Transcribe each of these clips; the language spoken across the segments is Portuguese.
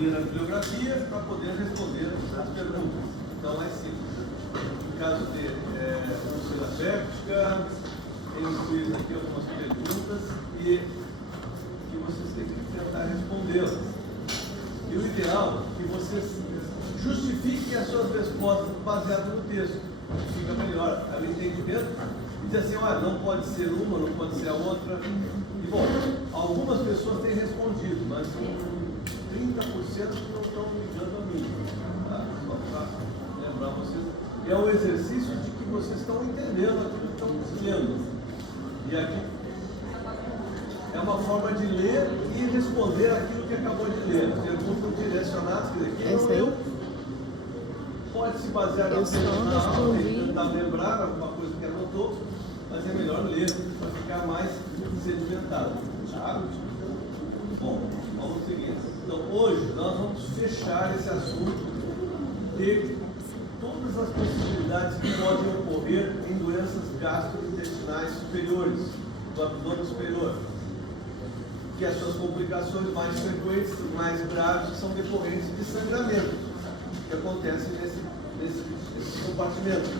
ler a bibliografia para poder responder as perguntas. Então, mais simples. No caso de terapêutica, tem incluído aqui algumas perguntas e que vocês têm que tentar respondê-las. E o ideal é que vocês justifiquem as suas respostas baseadas no texto. Fica melhor. Aí o entendimento diz assim, olha, não pode ser uma, não pode ser a outra. E bom, algumas pessoas têm respondido, mas 30% que não estão ligando a mim. Tá? Só para lembrar vocês. É um exercício de que vocês estão entendendo aquilo que estão lendo. E aqui é uma forma de ler e responder aquilo que acabou de ler. Perguntas direcionadas, quer dizer, quem leu pode se basear na aula e tentar lembrar alguma coisa que anotou, mas é melhor ler para ficar mais sedimentado. Tá? Bom, vamos seguir. Então, hoje nós vamos fechar esse assunto de todas as possibilidades que podem ocorrer em doenças gastrointestinais superiores, do abdômen superior, que as suas complicações mais frequentes e mais graves são decorrentes de sangramento que acontece nesse compartimento.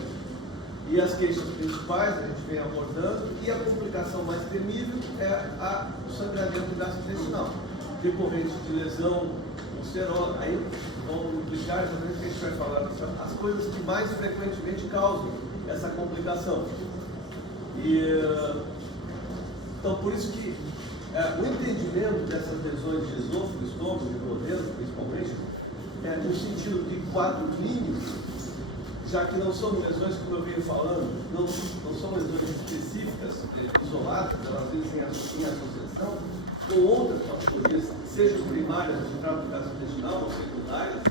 E as queixas principais a gente vem abordando, e a complicação mais temível é o sangramento gastrointestinal, decorrente de lesão ulcerosa. Aí vamos implicar exatamente o que a gente vai falar, as coisas que mais frequentemente causam essa complicação. Então, por isso que o entendimento dessas lesões de esôfago, estômago e duodeno, principalmente, no sentido de quadro clínico, já que não são lesões, como eu venho falando, não são lesões específicas, isoladas, elas às vezes em associação com outras patologias, sejam primárias do trato gastrointestinal ou secundárias,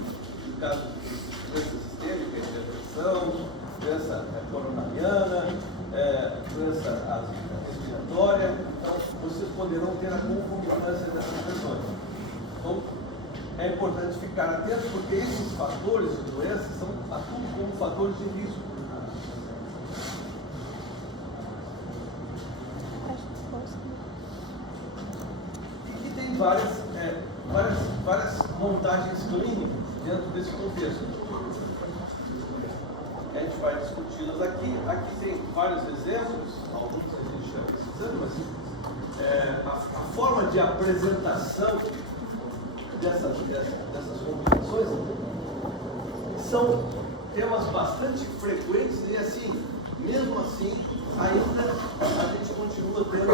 no caso de doença sistêmica, hipertensão, doença coronariana, doença respiratória. Então, vocês poderão ter a concomitância dessas lesões. Então, é importante ficar atento, porque esses fatores de doença atuam como fatores de risco. E tem várias montagens clínicas dentro desse contexto. A gente vai discuti-las aqui. Aqui tem vários exemplos, alguns que a gente está precisando, mas a forma de apresentação dessas complicações são temas bastante frequentes e assim, mesmo assim, ainda a gente continua tendo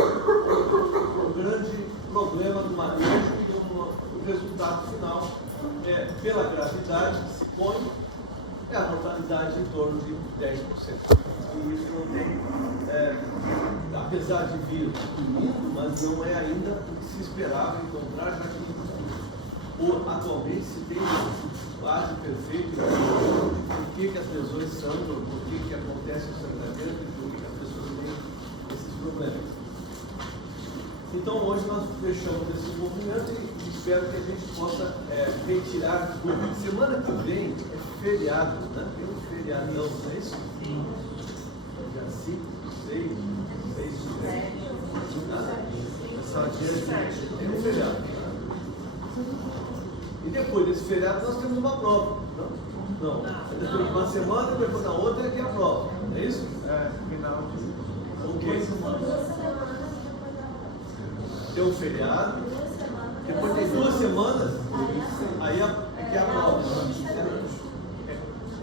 um grande problema do manejo e do resultado final, pela gravidade que se põe, a mortalidade em torno de 10%. E isso não tem, apesar de vir diminuindo, mas não é ainda o que se esperava encontrar, já que atualmente se tem base perfeita de por que as lesões sangram, por que acontece o sangramento e por que as pessoas têm esses problemas. Então hoje nós fechamos esse movimento e espero que a gente possa retirar dúvidas. Semana que vem é feriado, né? Tem um feriadão, não é isso? Sim. Dia 5, 6, 7. Só dia 7. Tem um feriado. E depois desse feriado nós temos uma prova. Não. Ainda temos uma semana, depois na outra é que é a prova. É isso? Final de. Ok. Tem um feriado, depois tem 2 semanas, aí é que é a prova.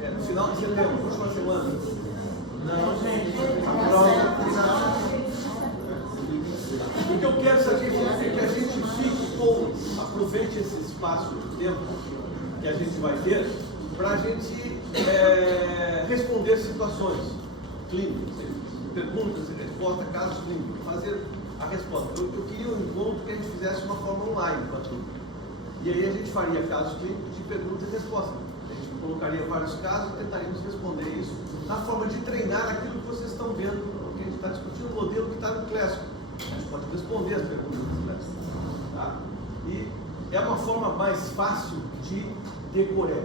No final de setembro, última semana. Não, gente, a prova. O que eu quero saber é que a gente fique aproveite esse espaço de tempo que a gente vai ter para a gente responder situações clínicas, perguntas e respostas, casos clínicos, fazer a resposta. Eu queria um encontro que a gente fizesse uma forma online com a turma. E aí a gente faria casos clínicos de perguntas e respostas. A gente colocaria vários casos e tentaríamos responder isso na forma de treinar aquilo que vocês estão vendo, o que a gente está discutindo, o modelo que está no Classroom. A gente pode responder as perguntas do Classroom. Tá? E é uma forma mais fácil de decorar,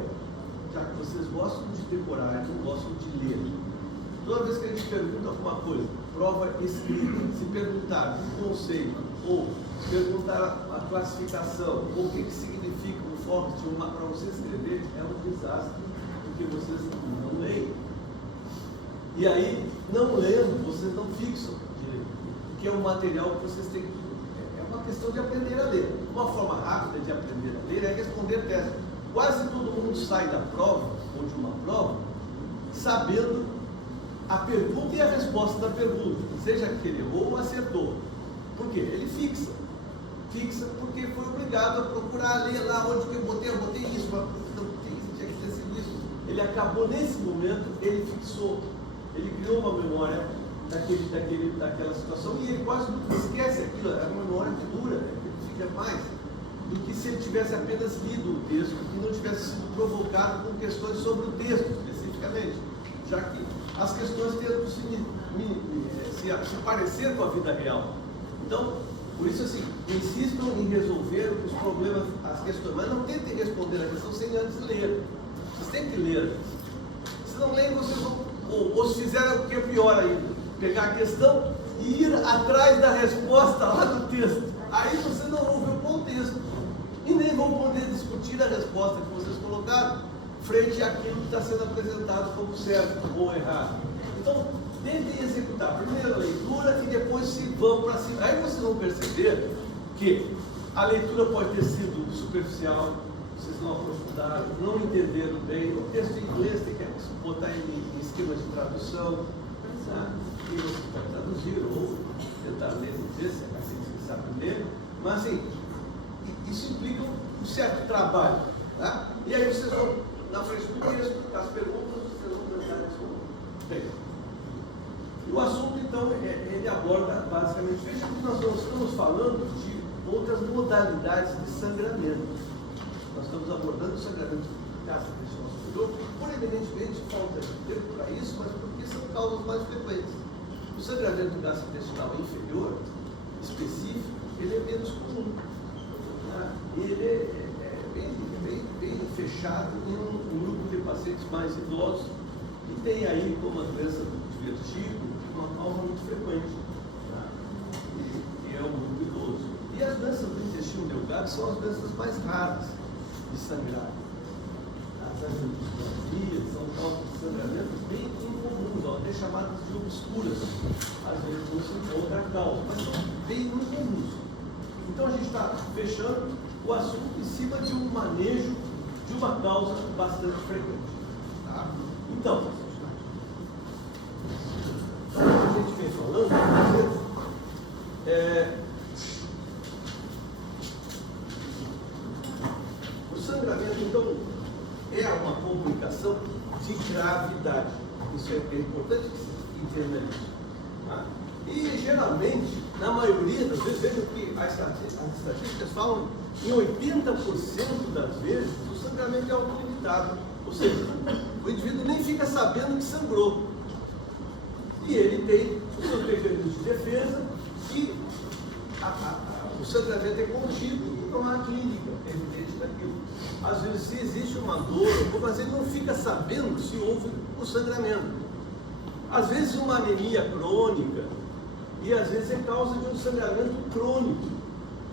já que vocês gostam de decorar e não gostam de ler. Toda vez que a gente pergunta alguma coisa, prova escrita, se perguntar o conceito, ou perguntar a classificação, ou o que significa um formas. Para você escrever é um desastre, porque vocês não leem. E aí, não lendo, vocês não fixam direito, porque é um material que vocês têm que... É uma questão de aprender a ler. Uma forma rápida de aprender a ler é responder teste. Quase todo mundo sai da prova, ou de uma prova, sabendo a pergunta e a resposta da pergunta, seja que ele errou ou acertou. Por quê? Ele fixa porque foi obrigado a procurar ler lá onde que eu botei isso, mas não tinha que ter sido isso. Ele acabou nesse momento, ele fixou, ele criou uma memória daquela situação e ele quase nunca esquece aquilo. É uma memória que dura, que fica mais do que se ele tivesse apenas lido o texto e não tivesse sido provocado com questões sobre o texto especificamente, já que as questões tentam se parecer com a vida real. Então, por isso assim, insistam em resolver os problemas, as questões, mas não tentem responder a questão sem antes ler. Vocês têm que ler. Se não leem, vocês vão, ou se fizerem o que é pior ainda, pegar a questão e ir atrás da resposta lá do texto. Aí você não ouve o contexto e nem vão poder discutir a resposta que vocês colocaram frente àquilo que está sendo apresentado como certo ou errado. Então, tentem executar primeiro a leitura e depois se vão para cima. Aí vocês vão perceber que a leitura pode ter sido superficial, vocês não aprofundaram, não entenderam bem. O texto em inglês tem que botar em esquema de tradução, né? E você pode traduzir ou tentar ler no texto, se você sabe ler. Mas assim, isso implica um certo trabalho. Tá? E aí vocês vão, na frente do texto, as perguntas, vocês vão tentar responder. Bem, e o assunto, então, ele aborda basicamente, veja que nós não estamos falando de outras modalidades de sangramento. Nós estamos abordando o sangramento gastrointestinal superior, por evidentemente falta de tempo para isso, mas porque são causas mais frequentes. O sangramento gastrointestinal inferior, específico, ele é menos comum. Né? Ele é bem fechado em um grupo de pacientes mais idosos e tem aí como a doença de vertigo uma causa muito frequente, tá? E é um grupo idoso. E as doenças do intestino delgado são as doenças mais raras de sangrar. As angioplasmias são causas de sangramento bem incomuns, até chamadas de obscuras. Às vezes não se encontra a causa, mas são bem incomuns. Então a gente está fechando o assunto em cima de um manejo de uma causa bastante frequente. Tá? Então, a gente vem falando, o sangramento, então, é uma complicação de gravidade. Isso é importante que se entenda isso. Tá? E, geralmente, na maioria das vezes, veja que as estatísticas falam em 80% das vezes, o sangramento é autolimitado. Ou seja, o indivíduo nem fica sabendo que sangrou. E ele tem os seus mecanismos de defesa e o sangramento é contido por uma clínica, é evidente daquilo. Às vezes, se existe uma dor, mas ele não fica sabendo se houve o sangramento. Às vezes, uma anemia crônica, e às vezes é causa de um sangramento crônico,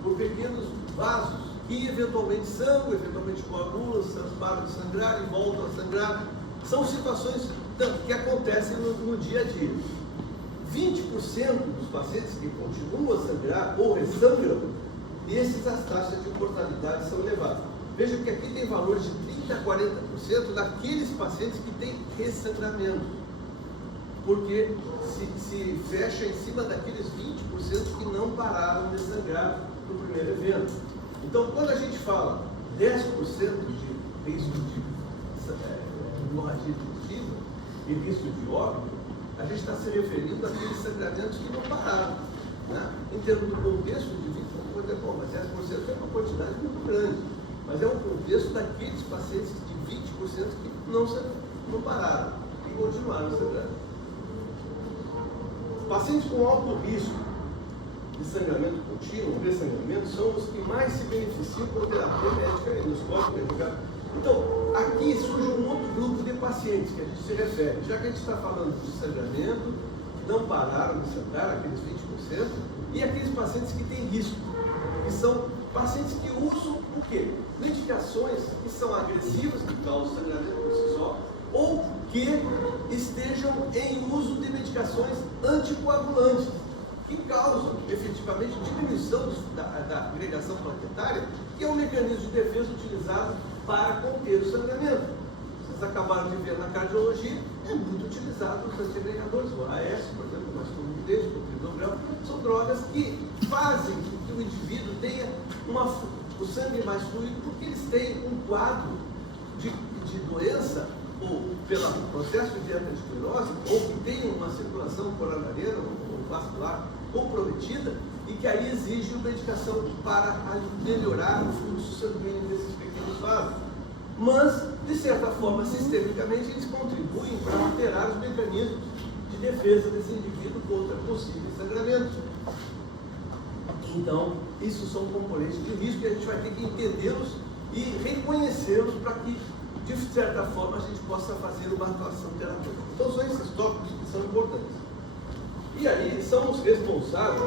por pequenos vasos, que eventualmente sangram, eventualmente coagulam, param de sangrar e voltam a sangrar. São situações que acontecem no dia a dia. 20% dos pacientes que continuam a sangrar ou ressangram, esses as taxas de mortalidade são elevadas. Veja que aqui tem valores de 30% a 40% daqueles pacientes que têm ressangramento, porque se fecha em cima daqueles 20% que não pararam de sangrar no primeiro evento. Então, quando a gente fala 10% de risco de hemorragia digestiva e risco de óbito, a gente está se referindo àqueles sangramentos que não pararam. Né? Em termos do contexto de 20%, bom, mas 10% é uma quantidade muito grande, mas é um contexto daqueles pacientes de 20% que não pararam e continuaram sangrando. Pacientes com alto risco de sangramento contínuo, ressangramento, são os que mais se beneficiam com terapia médica endoscópica. Então, aqui surge um outro grupo de pacientes que a gente se refere. Já que a gente está falando de sangramento, que não pararam de sangrar, aqueles 20%, e aqueles pacientes que têm risco, que são pacientes que usam o quê? medicações que são agressivas, que causam sangramento por si só, ou que estejam em uso de medicações anticoagulantes, que causam efetivamente diminuição da agregação plaquetária, que é um mecanismo de defesa utilizado para conter o sangramento. Vocês acabaram de ver na cardiologia, é muito utilizado os antiagregadores, o AS, por exemplo, mais comum deles, o clopidogrel, são drogas que fazem com que o indivíduo tenha o sangue mais fluido, porque eles têm um quadro de doença, ou pelo processo de arteriosclerose, ou que tem uma circulação coronária ou vascular comprometida, e que aí exige uma medicação para melhorar o fluxo sanguíneo desses pequenos vasos. Mas, de certa forma, sistemicamente, eles contribuem para alterar os mecanismos de defesa desse indivíduo contra possíveis sangramentos. Então, isso são componentes de risco que a gente vai ter que entendê-los e reconhecê-los para que, de certa forma, a gente possa fazer uma atuação terapêutica. Então, são esses tópicos que são importantes. E aí, são os responsáveis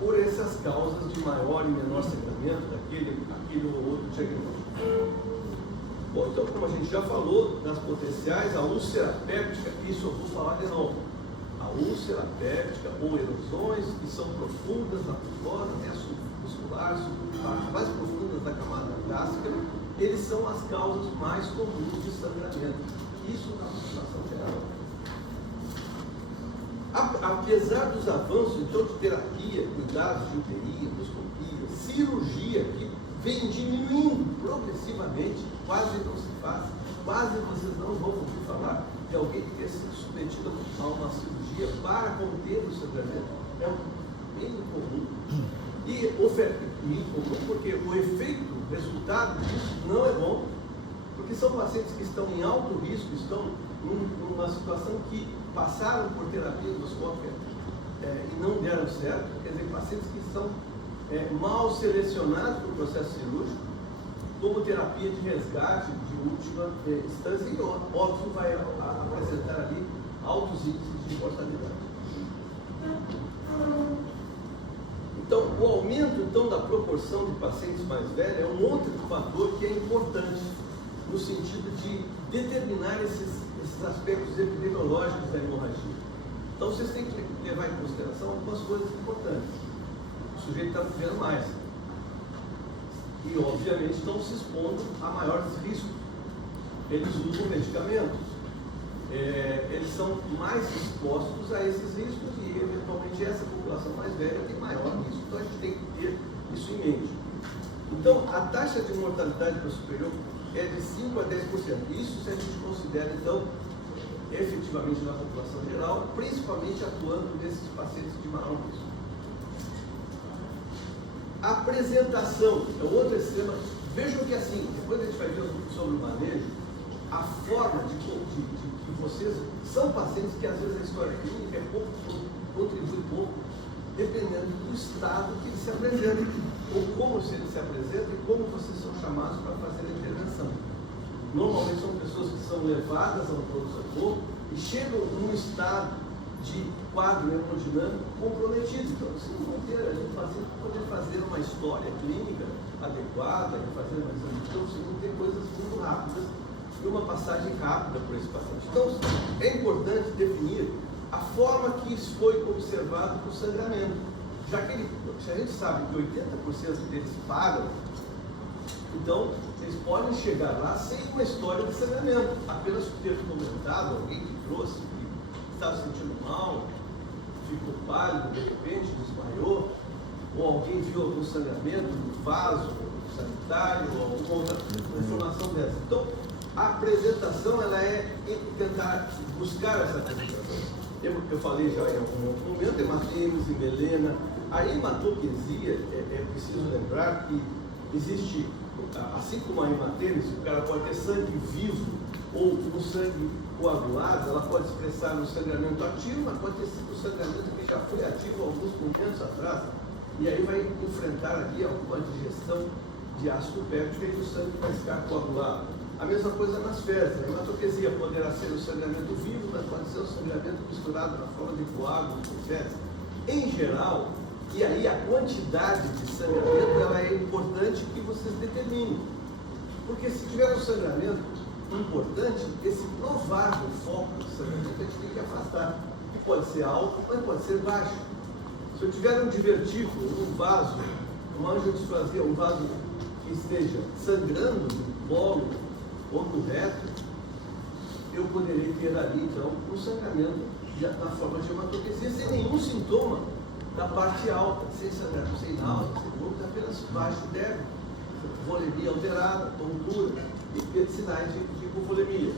por essas causas de maior e menor sangramento daquele ou outro diagnóstico. Bom, então, como a gente já falou, das potenciais, a úlcera péptica, isso eu vou falar de novo. A úlcera péptica ou erosões que são profundas na mucosa, até musculares, mais profundas da camada gástrica, eles são as causas mais comuns de sangramento. Isso na população geral. Apesar dos avanços então, de terapia, cuidados de UTI, endoscopia, cirurgia, que vem diminuindo progressivamente, quase não se faz, quase vocês não vão ouvir falar de alguém que tenha sido submetido a uma cirurgia para conter o sangramento. É bem comum. E incomum porque o efeito, o resultado disso não é bom, porque são pacientes que estão em alto risco, estão numa situação que passaram por terapia endoscópica e não deram certo, quer dizer, pacientes que são mal selecionados para o processo cirúrgico, como terapia de resgate de última instância, e óbvio vai apresentar ali altos índices de mortalidade. Então, o aumento então, da proporção de pacientes mais velhos é um outro fator que é importante no sentido de determinar esses aspectos epidemiológicos da hemorragia. Então, vocês têm que levar em consideração algumas coisas importantes. O sujeito está vivendo mais e, obviamente, estão se expondo a maiores riscos. Eles usam medicamentos, eles são mais expostos a esses riscos e, eventualmente, essa população mais velha tem maior risco. Então, a gente tem que ter isso em mente. Então, a taxa de mortalidade para superior é de 5 a 10%. Isso se a gente considera, então, efetivamente na população geral, principalmente atuando nesses pacientes de maior risco. A apresentação é outro extremo. Vejam que assim, depois a gente vai ver sobre o manejo, a forma de que vocês são pacientes que às vezes a história clínica é pouco, contribui pouco, dependendo do estado que eles se apresentam, ou como eles se apresentam e como vocês são chamados para fazer a intervenção. Normalmente são pessoas que são levadas ao pronto-socorro e chegam num estado de quadro hemodinâmico comprometido. Então, vocês não vão ter ali um paciente para poder fazer uma história clínica adequada, fazer uma exame. Então, vocês vão ter coisas muito rápidas e uma passagem rápida por esse paciente. Então, é importante definir a forma que isso foi observado para o sangramento. Já que a gente sabe que 80% deles pagam, então eles podem chegar lá sem uma história de sangramento, apenas ter comentado, alguém que trouxe, que estava se sentindo mal, ficou pálido, de repente desmaiou, ou alguém viu algum sangramento no vaso sanitário, ou alguma outra informação dessa. Então, a apresentação ela é tentar buscar essa apresentação. Eu falei já em algum outro momento, hematemes e melena. A hematoquesia, é preciso lembrar que existe, assim como a hematemes, o cara pode ter sangue vivo ou um sangue coagulado, ela pode expressar no sangramento ativo, mas pode ter sido um sangramento que já foi ativo alguns momentos atrás, e aí vai enfrentar ali alguma digestão de ácido péptico e o sangue vai ficar coagulado. A mesma coisa nas fezes. A hematoquesia poderá ser o sangramento vivo, mas pode ser o sangramento misturado na forma de coágulos com fezes. Em geral, E aí a quantidade de sangramento ela é importante que vocês determinem. Porque se tiver um sangramento importante, esse provável foco de sangramento a gente tem que afastar. Que pode ser alto, mas pode ser baixo. Se eu tiver um divertículo, um vaso, uma angiodisplasia, um vaso que esteja sangrando no colo ou no reto, eu poderei ter ali então um sangramento na forma de hematoquesia sem nenhum sintoma da parte alta, sem sangramento, sem náusea, sem vômito, apenas baixo térmico, volemia alterada, tontura e sinais de hipovolemia.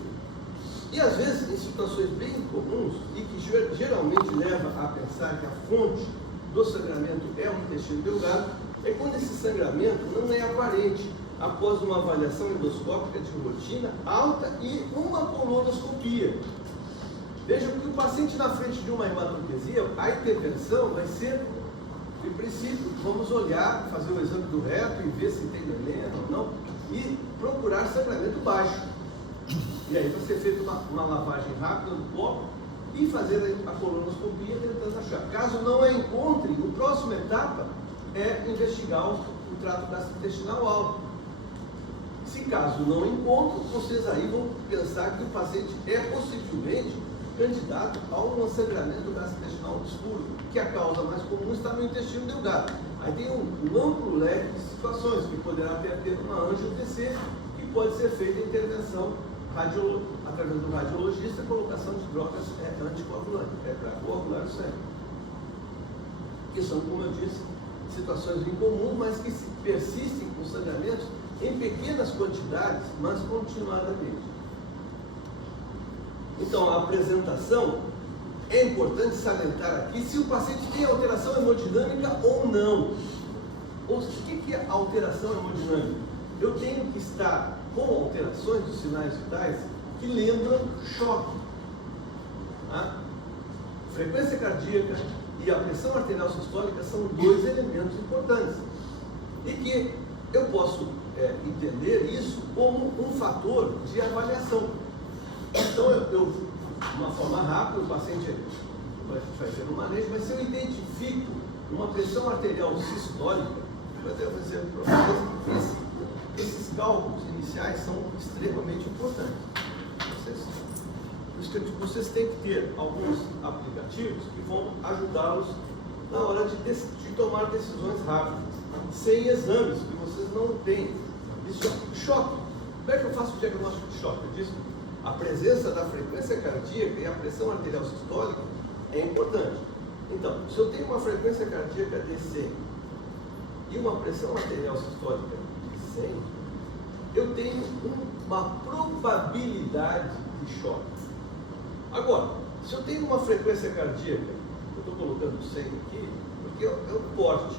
E às vezes, em situações bem comuns e que geralmente leva a pensar que a fonte do sangramento é o intestino delgado, é quando esse sangramento não é aparente após uma avaliação endoscópica de rotina alta e uma colonoscopia. Vejam que o paciente na frente de uma hematoquesia, a intervenção vai ser, em princípio, vamos olhar, fazer o exame do reto e ver se tem veneno ou não, e procurar sangramento baixo. E aí vai ser feita uma lavagem rápida do copo e fazer a colonoscopia tentando achar. Caso não a encontre, a próxima etapa é investigar o trato gastrointestinal alto. Se caso não encontre, vocês aí vão pensar que o paciente é possivelmente candidato a um sangramento gastrointestinal obscuro, que a causa mais comum está no intestino delgado. Aí tem um amplo leque de situações que poderá ter uma angiotensese, que pode ser feita intervenção através do radiologista, colocação de drogas anticoagulantes, para coagular o sangue. Que são, como eu disse, situações incomuns, mas que persistem com sangramentos em pequenas quantidades, mas continuadamente. Então, a apresentação é importante salientar aqui se o paciente tem alteração hemodinâmica ou não. Ou seja, o que é alteração hemodinâmica? Eu tenho que estar com alterações dos sinais vitais que lembram choque. Frequência cardíaca e a pressão arterial sistólica são dois elementos importantes. E que eu posso entender isso como um fator de avaliação. Então, de uma forma rápida, o paciente vai ser no manejo, mas se eu identifico uma pressão arterial sistólica, vou dar um exemplo para vocês, esses cálculos iniciais são extremamente importantes. Por isso que vocês têm que ter alguns aplicativos que vão ajudá-los na hora de tomar decisões rápidas, sem exames que vocês não têm. Isso é choque. Como é que eu faço o diagnóstico de choque? Eu disse que a presença da frequência cardíaca e a pressão arterial sistólica é importante. Então, se eu tenho uma frequência cardíaca de 100 e uma pressão arterial sistólica de 100, eu tenho uma probabilidade de choque. Agora, se eu tenho uma frequência cardíaca, eu estou colocando 100 aqui, porque é o porte,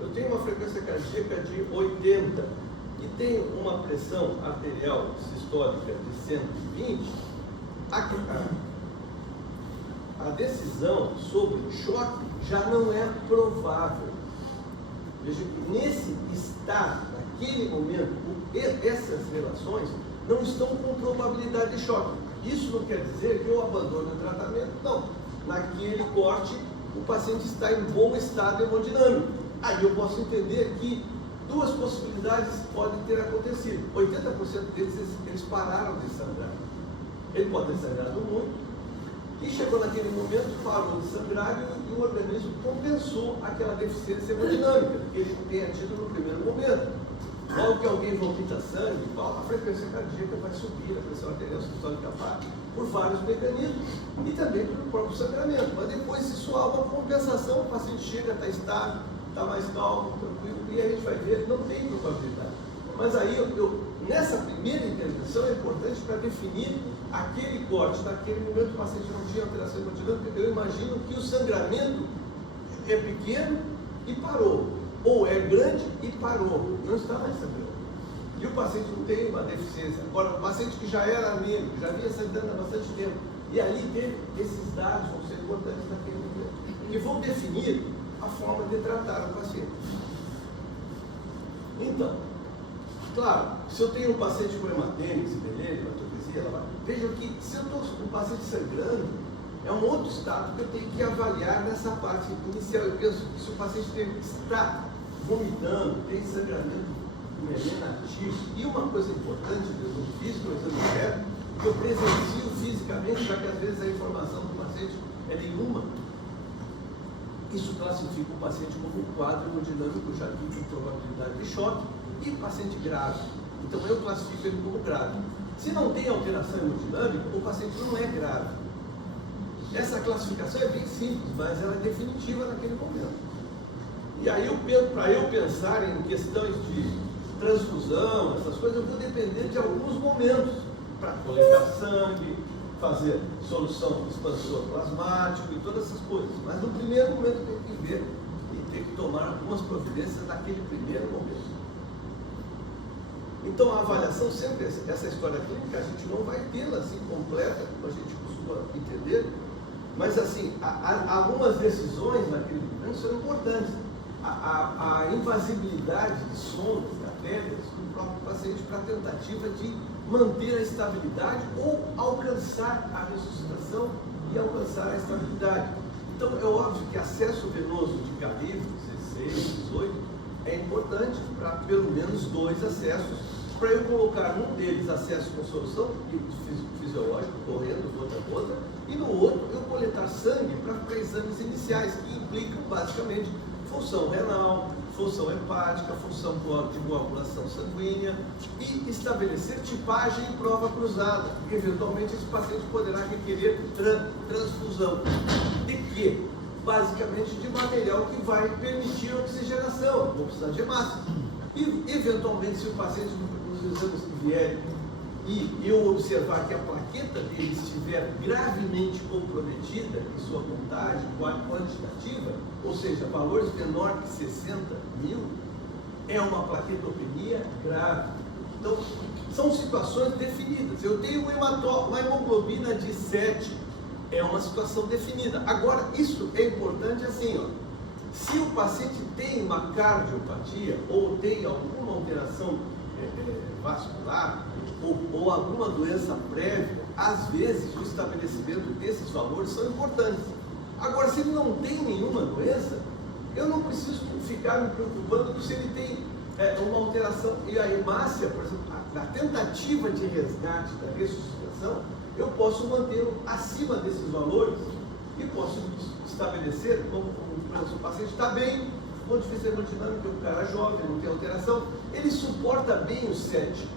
eu tenho uma frequência cardíaca de 80 e tenho uma pressão arterial sistólica de 120, a decisão sobre choque já não é provável. Veja que nesse estado, naquele momento, essas relações não estão com probabilidade de choque. Isso não quer dizer que eu abandone o tratamento, não. Naquele corte, o paciente está em bom estado hemodinâmico. Aí eu posso entender que duas possibilidades podem ter acontecido. 80% deles, eles pararam de sangrar. Ele pode ter sangrado muito, e chegou naquele momento, parou de sangrar e o organismo compensou aquela deficiência hemodinâmica que ele tenha tido no primeiro momento. Logo que alguém vomita sangue, a frequência cardíaca vai subir, a pressão arterial sistólica vai, por vários mecanismos, e também pelo próprio sangramento. Mas depois, se isso há uma compensação, o paciente chega, está estável, está mais calmo, tranquilo, e a gente vai ver, não tem probabilidade. Mas aí, nessa primeira intervenção, é importante para definir aquele corte. Naquele momento, o paciente não tinha alteração hemodinâmica, eu imagino que o sangramento é pequeno e parou. Ou é grande e parou, não está mais sangrando. E o paciente não tem uma deficiência. Agora, o paciente que já era anêmico, já vinha sangrando há bastante tempo, e ali teve esses dados, vão ser importantes naquele momento, que vão definir a forma de tratar o paciente. Então, claro, se eu tenho um paciente com hematêmia, ciberelha, hematoquesia, vejam que se eu estou com um paciente sangrando, É um outro estado que eu tenho que avaliar nessa parte inicial. Eu penso que se o paciente está vomitando, tem sangramento do membrana ativo, e uma coisa importante do exame físico, do exame médico, que eu presencio fisicamente, já que às vezes a informação do paciente é nenhuma, isso classifica o paciente como um quadro hemodinâmico já com probabilidade de choque e paciente grave. Então eu classifico ele como grave. Se não tem alteração hemodinâmica, o paciente não é grave. Essa classificação é bem simples, mas ela é definitiva naquele momento. E aí, para eu pensar em questões de transfusão, essas coisas, eu vou depender de alguns momentos para coletar sangue, fazer solução de expansor plasmático e todas essas coisas. Mas no primeiro momento eu tenho que ver e ter que tomar algumas providências naquele primeiro momento. Então a avaliação sempre, essa história clínica, a gente não vai tê-la assim completa, como a gente costuma entender, mas assim, algumas decisões naquele momento são importantes. A invasibilidade de sondas, de artérias do próprio paciente para a tentativa de manter a estabilidade ou alcançar a ressuscitação e alcançar a estabilidade. Então é óbvio que acesso venoso de calibre 16, 18 é importante para pelo menos 2 acessos, para eu colocar num deles acesso com solução fisiológica, correndo gota a gota, e no outro eu coletar sangue para exames iniciais, que implicam basicamente função renal, função hepática, função de coagulação sanguínea e estabelecer tipagem e prova cruzada. Eventualmente esse paciente poderá requerer transfusão. De quê? Basicamente de material que vai permitir oxigenação, vou precisar de hemácia. E eventualmente, se o paciente nos exames que vierem e eu observar que a plaqueta dele estiver gravemente comprometida em sua contagem quantitativa, ou seja, valores menor que 60.000, é uma plaquetopenia grave. Então, são situações definidas. Eu tenho uma hemoglobina de 7, é uma situação definida. Agora, isso é importante assim, ó. Se o paciente tem uma cardiopatia ou tem alguma alteração vascular ou alguma doença prévia, às vezes o estabelecimento desses valores são importantes. Agora, se ele não tem nenhuma doença, eu não preciso ficar me preocupando se ele tem uma alteração. E a hemácia, por exemplo, na tentativa de resgate da ressuscitação, eu posso mantê-lo acima desses valores e posso estabelecer, como o paciente está bem, o ponto de vista hemodinâmico, o cara jovem, não tem alteração, ele suporta bem o 7.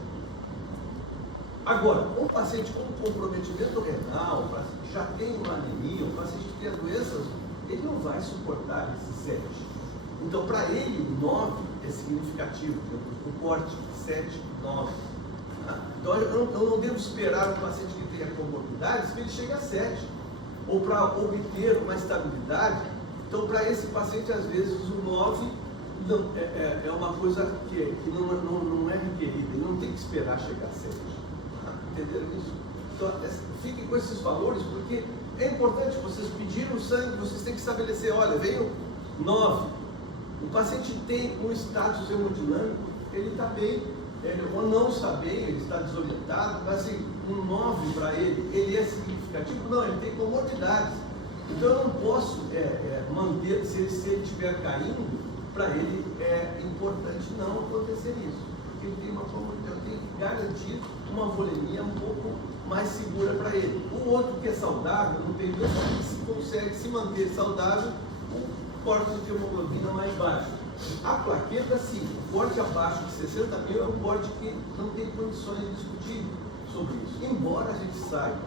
Agora, um paciente com comprometimento renal, um paciente que já tem uma anemia, um paciente que tem doenças, ele não vai suportar esse 7. Então, para ele, o 9 é significativo, o corte 7, 9. Então, eu não devo esperar um paciente que tenha comorbidades que ele chegue a 7. Ou para obter uma estabilidade. Então, para esse paciente, às vezes, o 9 não, é uma coisa que não é requerida, ele não tem que esperar chegar a 7. Entenderam isso? Então, fiquem com esses valores, porque é importante, vocês pediram sangue, vocês têm que estabelecer, olha, veio 9, o paciente tem um status hemodinâmico, ele está bem, ou não está bem, ele está desorientado, mas assim, um 9 para ele é significativo? Não, ele tem comorbidades. Então eu não posso manter, se ele estiver caindo, para ele é importante não acontecer isso. Porque ele tem uma comorbidade, eu tenho que garantir uma volemia um pouco mais segura para ele. O outro que é saudável, não tem doença, que consegue se manter saudável, o corte de hemoglobina mais baixo. A plaqueta, sim, o corte abaixo de 60.000 é um corte que não tem condições de discutir sobre isso. Embora a gente saiba,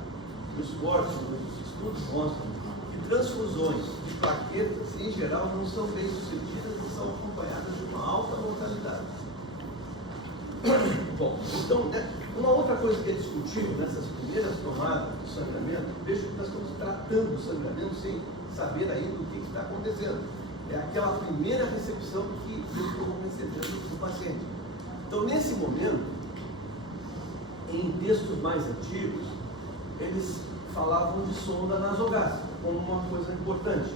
os cortes, os estudos mostram que transfusões de plaquetas, em geral, não são bem sucedidas e são acompanhadas de uma alta mortalidade. Bom, então, né, uma outra coisa que é discutível nessas primeiras tomadas do sangramento, veja que nós estamos tratando o sangramento sem saber ainda o que está acontecendo. É aquela primeira recepção que eu estou recebendo do paciente. Então, nesse momento, em textos mais antigos, eles falavam de sonda nasogástrica como uma coisa importante.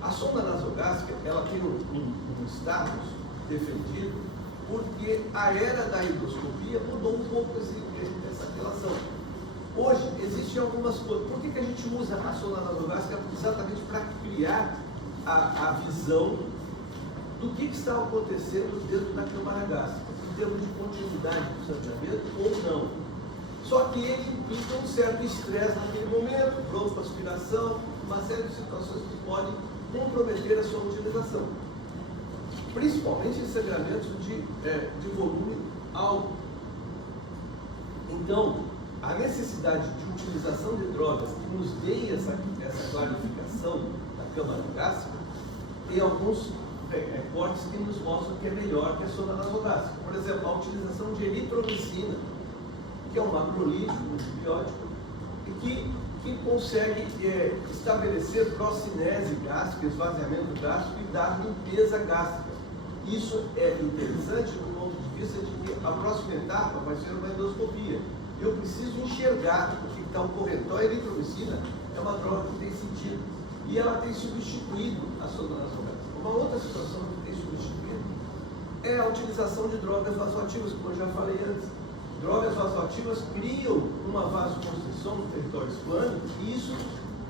A sonda nasogástrica, ela tem um status defendido porque a era da endoscopia mudou um pouco essa relação. Hoje, existem algumas coisas. Por que a gente usa a sonda nasogástrica? Exatamente para criar a visão do que está acontecendo dentro da câmara gástrica, em termos de continuidade do sangramento ou não. Só que ele implica um certo estresse naquele momento, broncoaspiração, uma série de situações que podem comprometer a sua utilização. Principalmente em sangramentos de volume alto. Então, a necessidade de utilização de drogas que nos deem essa clarificação da câmara gástrica, tem alguns cortes que nos mostram que é melhor que a sonda nasogástrica. Por exemplo, a utilização de eritromicina, que é um macrolítico, um antibiótico, e que consegue estabelecer procinese gástrica, esvaziamento gástrico e dar limpeza gástrica. Isso é interessante do ponto de vista de que a próxima etapa vai ser uma endoscopia. Eu preciso enxergar o que está ocorrendo. Então a eritromicina é uma droga que tem sentido. E ela tem substituído a sonda nasogástrica. Uma outra situação que tem substituído é a utilização de drogas vasoativas, como eu já falei antes. Drogas vasoativas criam uma vasoconstrição no território esplânico e isso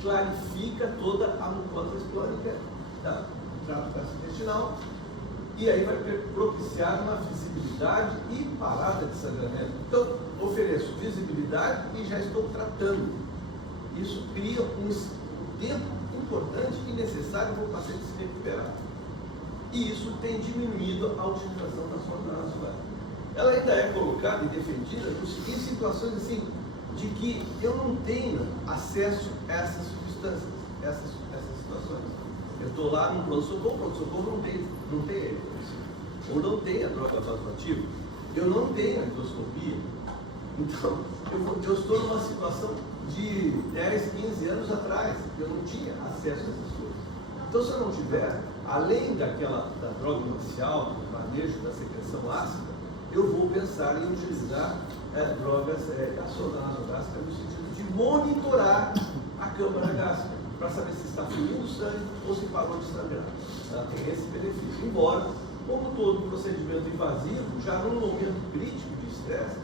clarifica toda a mucosa esplânica do trato gastrointestinal e aí vai propiciar uma visibilidade e parada de sangramento. Então, ofereço visibilidade e já estou tratando. Isso cria um tempo importante e necessário para o paciente se recuperar. E isso tem diminuído a utilização da sonda nasogástrica. Ela ainda é colocada e defendida em situações assim, de que eu não tenho acesso a essas substâncias, essas situações. Eu estou lá no pronto-socorro, o pronto-socorro não tem ou não tem a droga vasoativa, eu não tenho a endoscopia. Então, eu estou numa situação de 10, 15 anos atrás, eu não tinha acesso a essas coisas. Então, se eu não tiver, além da droga inicial, do manejo da secreção ácida, eu vou pensar em utilizar drogas, a sonda nasogástrica, no sentido de monitorar a câmara gástrica, para saber se está fluindo sangue ou se parou de sangrar. Ela tem esse benefício. Embora, como todo procedimento invasivo, já num momento crítico de estresse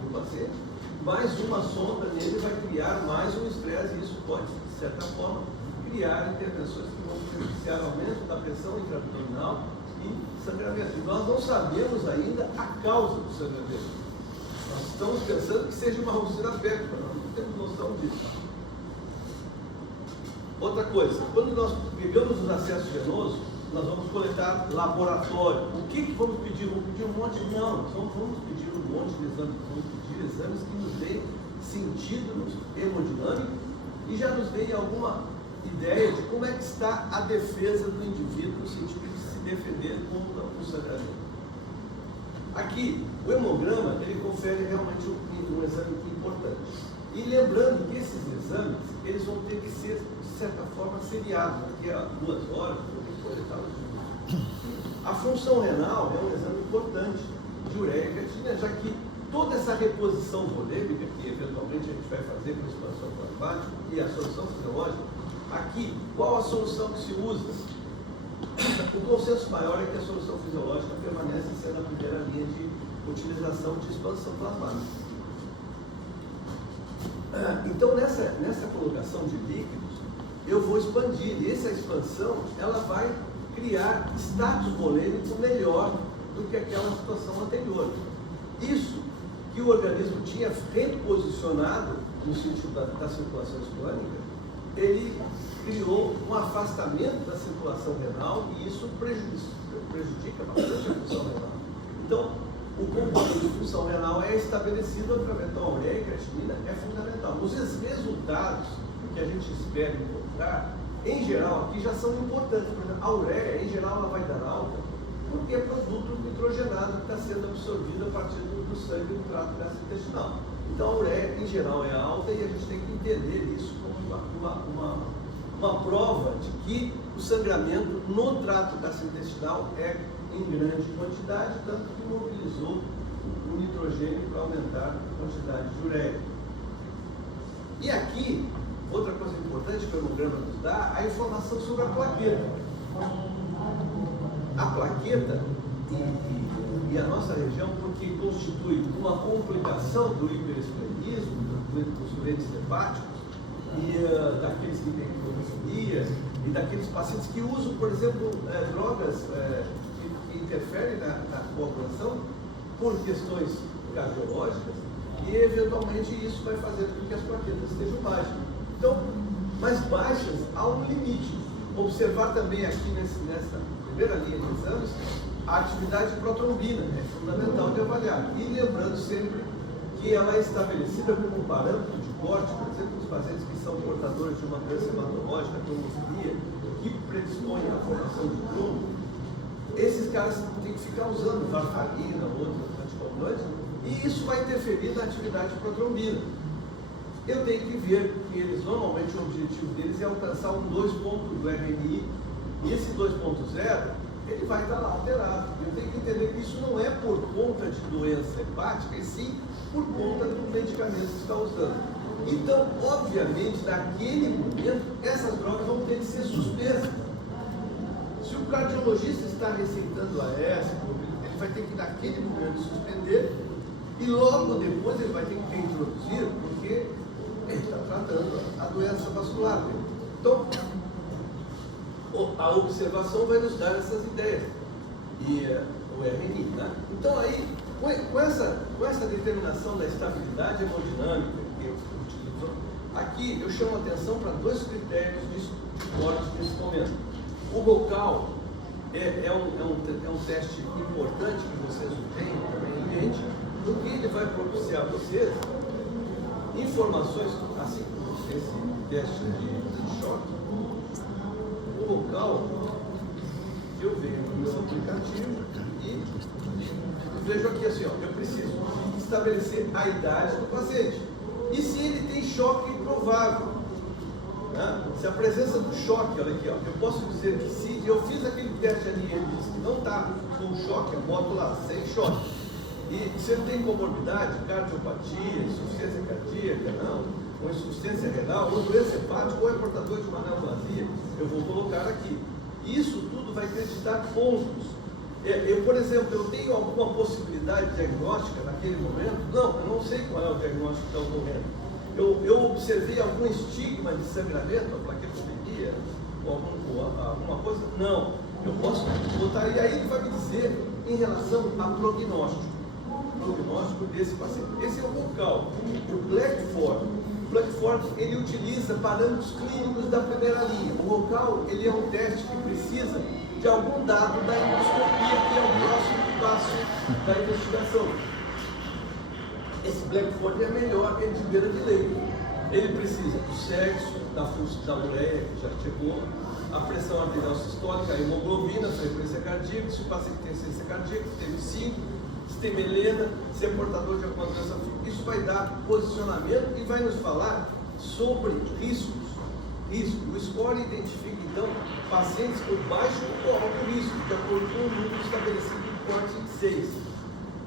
do paciente, mais uma sonda nele vai criar mais um estresse e isso pode, de certa forma, criar intervenções que vão beneficiar aumento da pressão intraabdominal e sangramento. E nós não sabemos ainda a causa do sangramento. Nós estamos pensando que seja uma ulcera péptica, nós não temos noção disso. Outra coisa, quando nós pegamos os acessos venosos, nós vamos coletar laboratório. O que vamos pedir? Vamos pedir um monte? Não, nós não vamos pedir um monte de exames, vamos pedir exames que nos deem sentido hemodinâmico e já nos deem alguma ideia de como é que está a defesa do indivíduo no sentido de se defender contra o sangramento. Aqui, o hemograma, ele confere realmente um exame importante. E lembrando que esses exames, eles vão ter que ser, de certa forma, seriados. Daqui a 2 horas, eu tenho que coletá-los. A função renal é um exame importante de ureia e creatinina, já que toda essa reposição volêmica, que eventualmente a gente vai fazer com a expansão plasmática e a solução fisiológica, aqui, qual a solução que se usa? O consenso maior é que a solução fisiológica permanece sendo a primeira linha de utilização de expansão plasmática. Então, nessa colocação de líquidos, eu vou expandir, e essa expansão, ela vai criar status volêmico melhor do que aquela situação anterior. Isso que o organismo tinha reposicionado no sentido da circulação esplânica, ele criou um afastamento da circulação renal e isso prejudica bastante a função renal. Então, o componente de função renal é estabelecido através da ureia e creatinina, é fundamental. Os resultados que a gente espera encontrar, em geral, aqui já são importantes. Por exemplo, a ureia, em geral, ela vai dar alta, porque é produto nitrogenado que está sendo absorvido a partir do sangue do trato gastrointestinal. Então, a ureia, em geral, é alta e a gente tem que entender isso como uma prova de que o sangramento no trato gastrointestinal é em grande quantidade, tanto que mobilizou o nitrogênio para aumentar a quantidade de ureia. E aqui, outra coisa importante que o hemograma nos dá, a informação sobre a plaqueta. A plaqueta, e a nossa região, porque constitui uma complicação do hiperesplenismo, dos doentes hepáticos, e daqueles que têm hipoglicemia, e daqueles pacientes que usam, por exemplo, drogas que interferem na coagulação por questões cardiológicas, e eventualmente isso vai fazer com que as plaquetas estejam baixas. Então, mas baixas há um limite. Observar também aqui nessa primeira linha de exames a atividade protrombina, é fundamental de avaliar. E lembrando sempre que ela é estabelecida como parâmetro de corte, por exemplo, os pacientes que são portadores de uma doença hematológica, trombofobia, que predispõe à formação de trombo, esses caras têm que ficar usando varfarina, outros anticoagulantes, e isso vai interferir na atividade protrombina. Eu tenho que ver que eles, normalmente, o objetivo deles é alcançar um 2 ponto do RNI, e esse 2.0, ele vai estar lá alterado. Eu tenho que entender que isso não é por conta de doença hepática, e sim por conta do medicamento que está usando. Então, obviamente, naquele momento, essas drogas vão ter que ser suspensas. Se o cardiologista está receitando a ESP, ele vai ter que, naquele momento, suspender, e logo depois ele vai ter que reintroduzir, porque ele está tratando a doença vascular dele. Então, a observação vai nos dar essas ideias, e o RNI, né? Então, aí, com essa determinação da estabilidade hemodinâmica que eu utilizo, aqui eu chamo a atenção para 2 critérios de corte nesse momento. O local é um teste importante que vocês têm também em mente, porque ele vai propiciar a vocês informações, assim como esse teste de choque. O local, eu venho no meu aplicativo e vejo aqui assim, ó, eu preciso estabelecer a idade do paciente e se ele tem choque provável, né? Se a presença do choque, olha aqui, ó, eu posso dizer que se eu fiz aquele teste ali e ele disse que não está com choque, eu boto lá, sem choque. E se ele tem comorbidade, cardiopatia, insuficiência cardíaca, não, ou insuficiência renal, ou doença hepática, ou é portador de uma neoplasia, eu vou colocar aqui. Isso tudo vai acreditar pontos. Eu, por exemplo, eu tenho alguma possibilidade diagnóstica naquele momento? Não, eu não sei qual é o diagnóstico que está ocorrendo. Eu observei algum estigma de sangramento, a plaquetopenia, ou alguma coisa? Não. Eu posso botar, e aí ele vai me dizer em relação a prognóstico desse paciente. Esse é o local. O Blackford, ele utiliza parâmetros clínicos da primeira linha. O local, ele é um teste que precisa de algum dado da endoscopia, que é o próximo passo da investigação. Esse Blackford é melhor, é de beira de lei. Ele precisa do sexo, da ureia, que já chegou, a pressão arterial sistólica, a hemoglobina, a frequência cardíaca, se o paciente tem ciência cardíaca, se teve 5, se tem melena, se é portador de alguma doença. Isso vai dar posicionamento e vai nos falar sobre riscos. O score identifica, então, pacientes com baixo ou alto risco, de acordo com o número estabelecido no corte 6.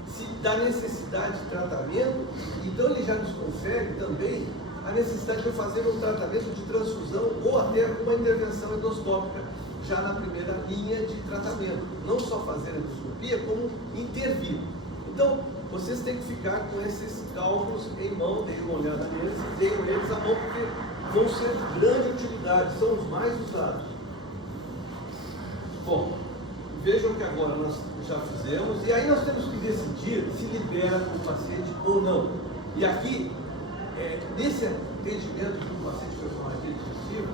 Se dá necessidade de tratamento, então ele já nos confere também a necessidade de fazer um tratamento de transfusão ou até uma intervenção endoscópica já na primeira linha de tratamento. Não só fazer endoscopia, como intervir. Então, vocês têm que ficar com esses cálculos em mão, deem uma olhada neles, tenham eles à mão, porque vão ser de grande utilidade, são os mais usados. Bom, vejam que agora nós já fizemos, e aí nós temos que decidir se libera o paciente ou não. E aqui, nesse entendimento do paciente performativo digestivo,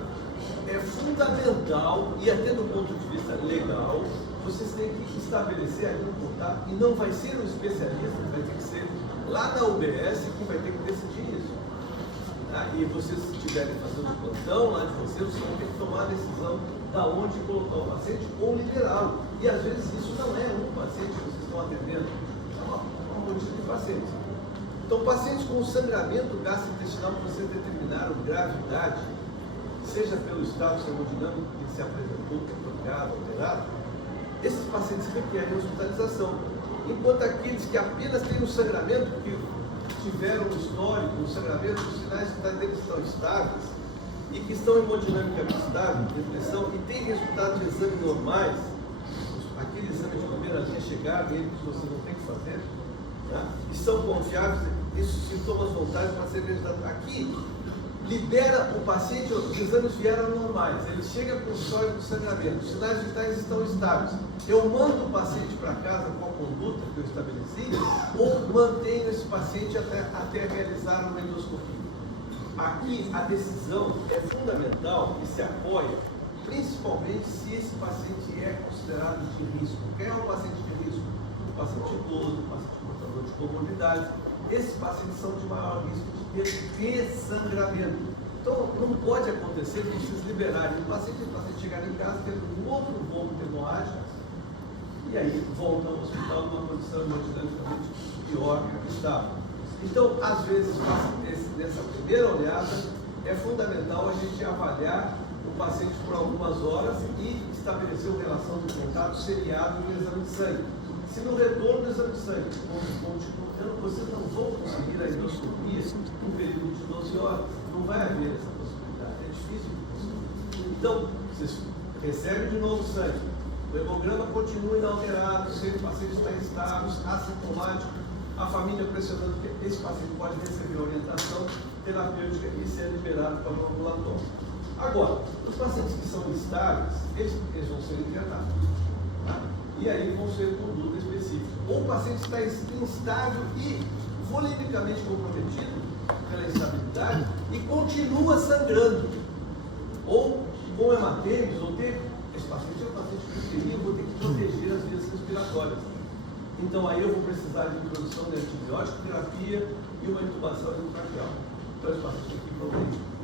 é fundamental, e até do ponto de vista legal, vocês têm que estabelecer aqui um contato, e não vai ser um especialista, vai ter que ser lá na UBS que vai ter que decidir isso. E vocês estiverem fazendo o plantão lá de vocês vão ter que tomar a decisão da onde colocar o paciente ou liberá-lo. E às vezes isso não é um paciente que vocês estão atendendo, é uma multidão de pacientes. Então, pacientes com sangramento gastrointestinal que vocês determinaram gravidade, seja pelo estado hemodinâmico que se apresentou, que é trocado, alterado, esses pacientes requerem hospitalização. Enquanto aqueles que apenas têm um sangramento, que tiveram um histórico, um sangramento, os sinais deles estão estáveis e que estão hemodinamicamente estáveis, depressão, e têm resultados de exame normais, aquele exame de primeira adrenalina chegar nele que você não tem que fazer, né? E são confiáveis, esses sintomas voluntários para serem realizados. Aqui, libera o paciente, os exames vieram normais, ele chega com histórico de sangramento, os sinais vitais estão estáveis. Eu mando o paciente para casa com a conduta que eu estabeleci ou mantenho esse paciente até realizar uma endoscopia? Aqui a decisão é fundamental e se apoia principalmente se esse paciente é considerado de risco. Quem é o paciente de risco? O paciente idoso, o paciente portador de comorbidades. Esses pacientes são de maior risco de ter dessangramento. Então, não pode acontecer que vocês liberarem o paciente chegar em casa tendo um outro vômito hemorrágico e aí volta ao hospital numa condição hemodinamicamente pior que estava. Então, às vezes, nessa primeira olhada, é fundamental a gente avaliar o paciente por algumas horas e estabelecer uma relação de contato seriado no exame de sangue. Se no retorno do exame de sangue, vocês não vão conseguir a endoscopia num período de 12 horas, não vai haver essa possibilidade, é difícil de conseguir. Então, vocês recebem de novo sangue, o hemograma continua inalterado, se o paciente está estável, assintomático, a família pressionando que esse paciente pode receber orientação terapêutica e ser liberado para o ambulatório. Agora, os pacientes que são estáveis, eles vão ser internados. Tá? E aí vão ser conduta específica. Ou o paciente está instável e volimicamente comprometido pela instabilidade e continua sangrando. Ou com hematêmios, ou tem. Esse paciente é um paciente que eu vou ter que proteger as vias respiratórias. Então aí eu vou precisar de introdução de antibiótico, terapia e uma intubação endotraqueal. Então esse paciente tem que ir para o.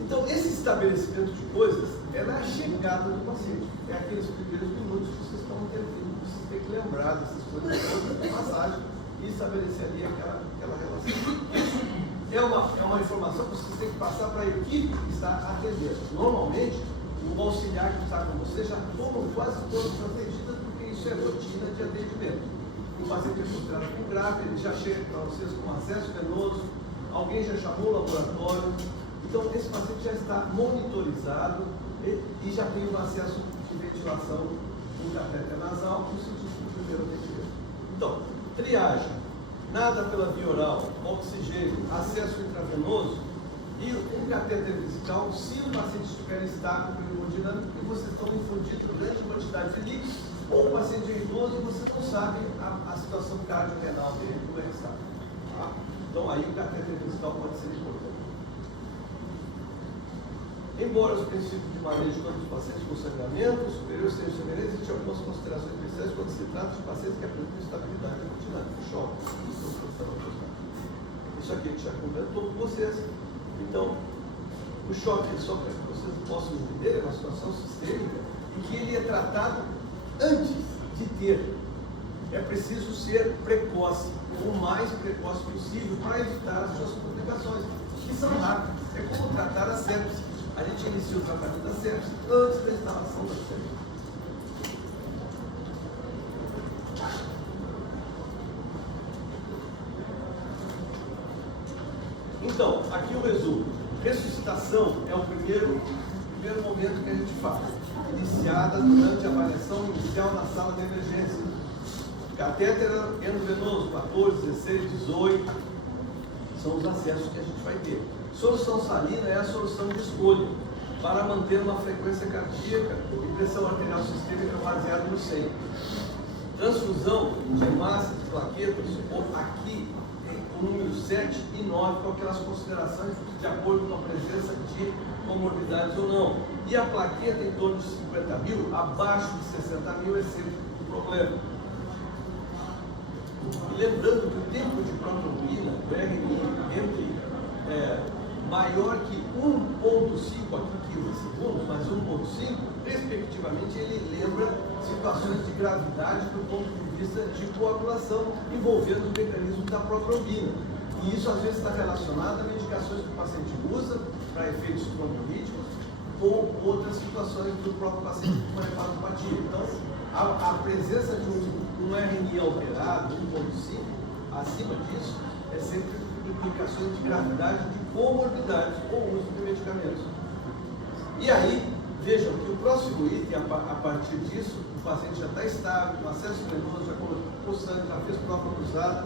Então, esse estabelecimento de coisas é na chegada do paciente. É aqueles primeiros minutos que vocês estão intervindo, vocês têm que lembrar dessas coisas de passagem e estabelecer ali aquela relação. É uma informação que vocês têm que passar para a equipe que está atendendo. Normalmente, o auxiliar que está com você já toma quase todas as atendidas, porque isso é rotina de atendimento. O paciente é considerado com grave, ele já chega para vocês com acesso venoso, alguém já chamou o laboratório. Então, esse paciente já está monitorizado e já tem um acesso de ventilação com catéter nasal no sentido do primeiro atendimento. Então, triagem, nada pela via oral, oxigênio, acesso intravenoso e um catéter vesical se o paciente estiver estável com hemodinâmico e vocês estão infundindo grande quantidade de líquidos, ou o paciente é idoso e vocês não sabem a situação cardiorrenal dele, como ele está. Tá? Então, aí o catéter vesical pode ser importante. Embora os princípios de manejo dos pacientes com sangramento superior sejam semelhantes, existem algumas considerações especiais quando se trata de pacientes que apresentam estabilidade hemodinâmica, choque. Isso aqui a gente já comentou com vocês. Então, o choque, só para que vocês possam entender, é uma situação sistêmica e que ele é tratado antes de ter. É preciso ser precoce, o mais precoce possível, para evitar as suas complicações, que são rápidas. É como tratar a sepse. A gente inicia o tratamento da sepse antes da instalação da sepse. Então, aqui o resumo. Ressuscitação é o primeiro momento que a gente faz, iniciada durante a avaliação inicial na sala de emergência. Catéter endovenoso 14, 16, 18 são os acessos que a gente vai ter. Solução salina é a solução de escolha para manter uma frequência cardíaca e pressão arterial sistêmica baseada no sangue. Transfusão de massa de plaquetas, aqui o número 7 e 9, com aquelas considerações de acordo com a presença de comorbidades ou não. E a plaqueta em torno de 50 mil, abaixo de 60 mil é sempre um problema. E lembrando que o tempo de protrombina, o RNI, entre maior que 1,5 aqui quilosegundos, mas 1,5, respectivamente, ele lembra situações de gravidade do ponto de vista de coagulação envolvendo o mecanismo da protrombina. E isso às vezes está relacionado a medicações que o paciente usa para efeitos trombolíticos ou outras situações do próprio paciente com hepatopatia. Então, a presença de um RNI alterado, 1,5, acima disso, é sempre implicações de gravidade de comorbidades ou uso de medicamentos. E aí, Vejam que o próximo item, a partir disso, o paciente já está estável, com acesso venoso, já colocou sangue, já fez prova cruzada,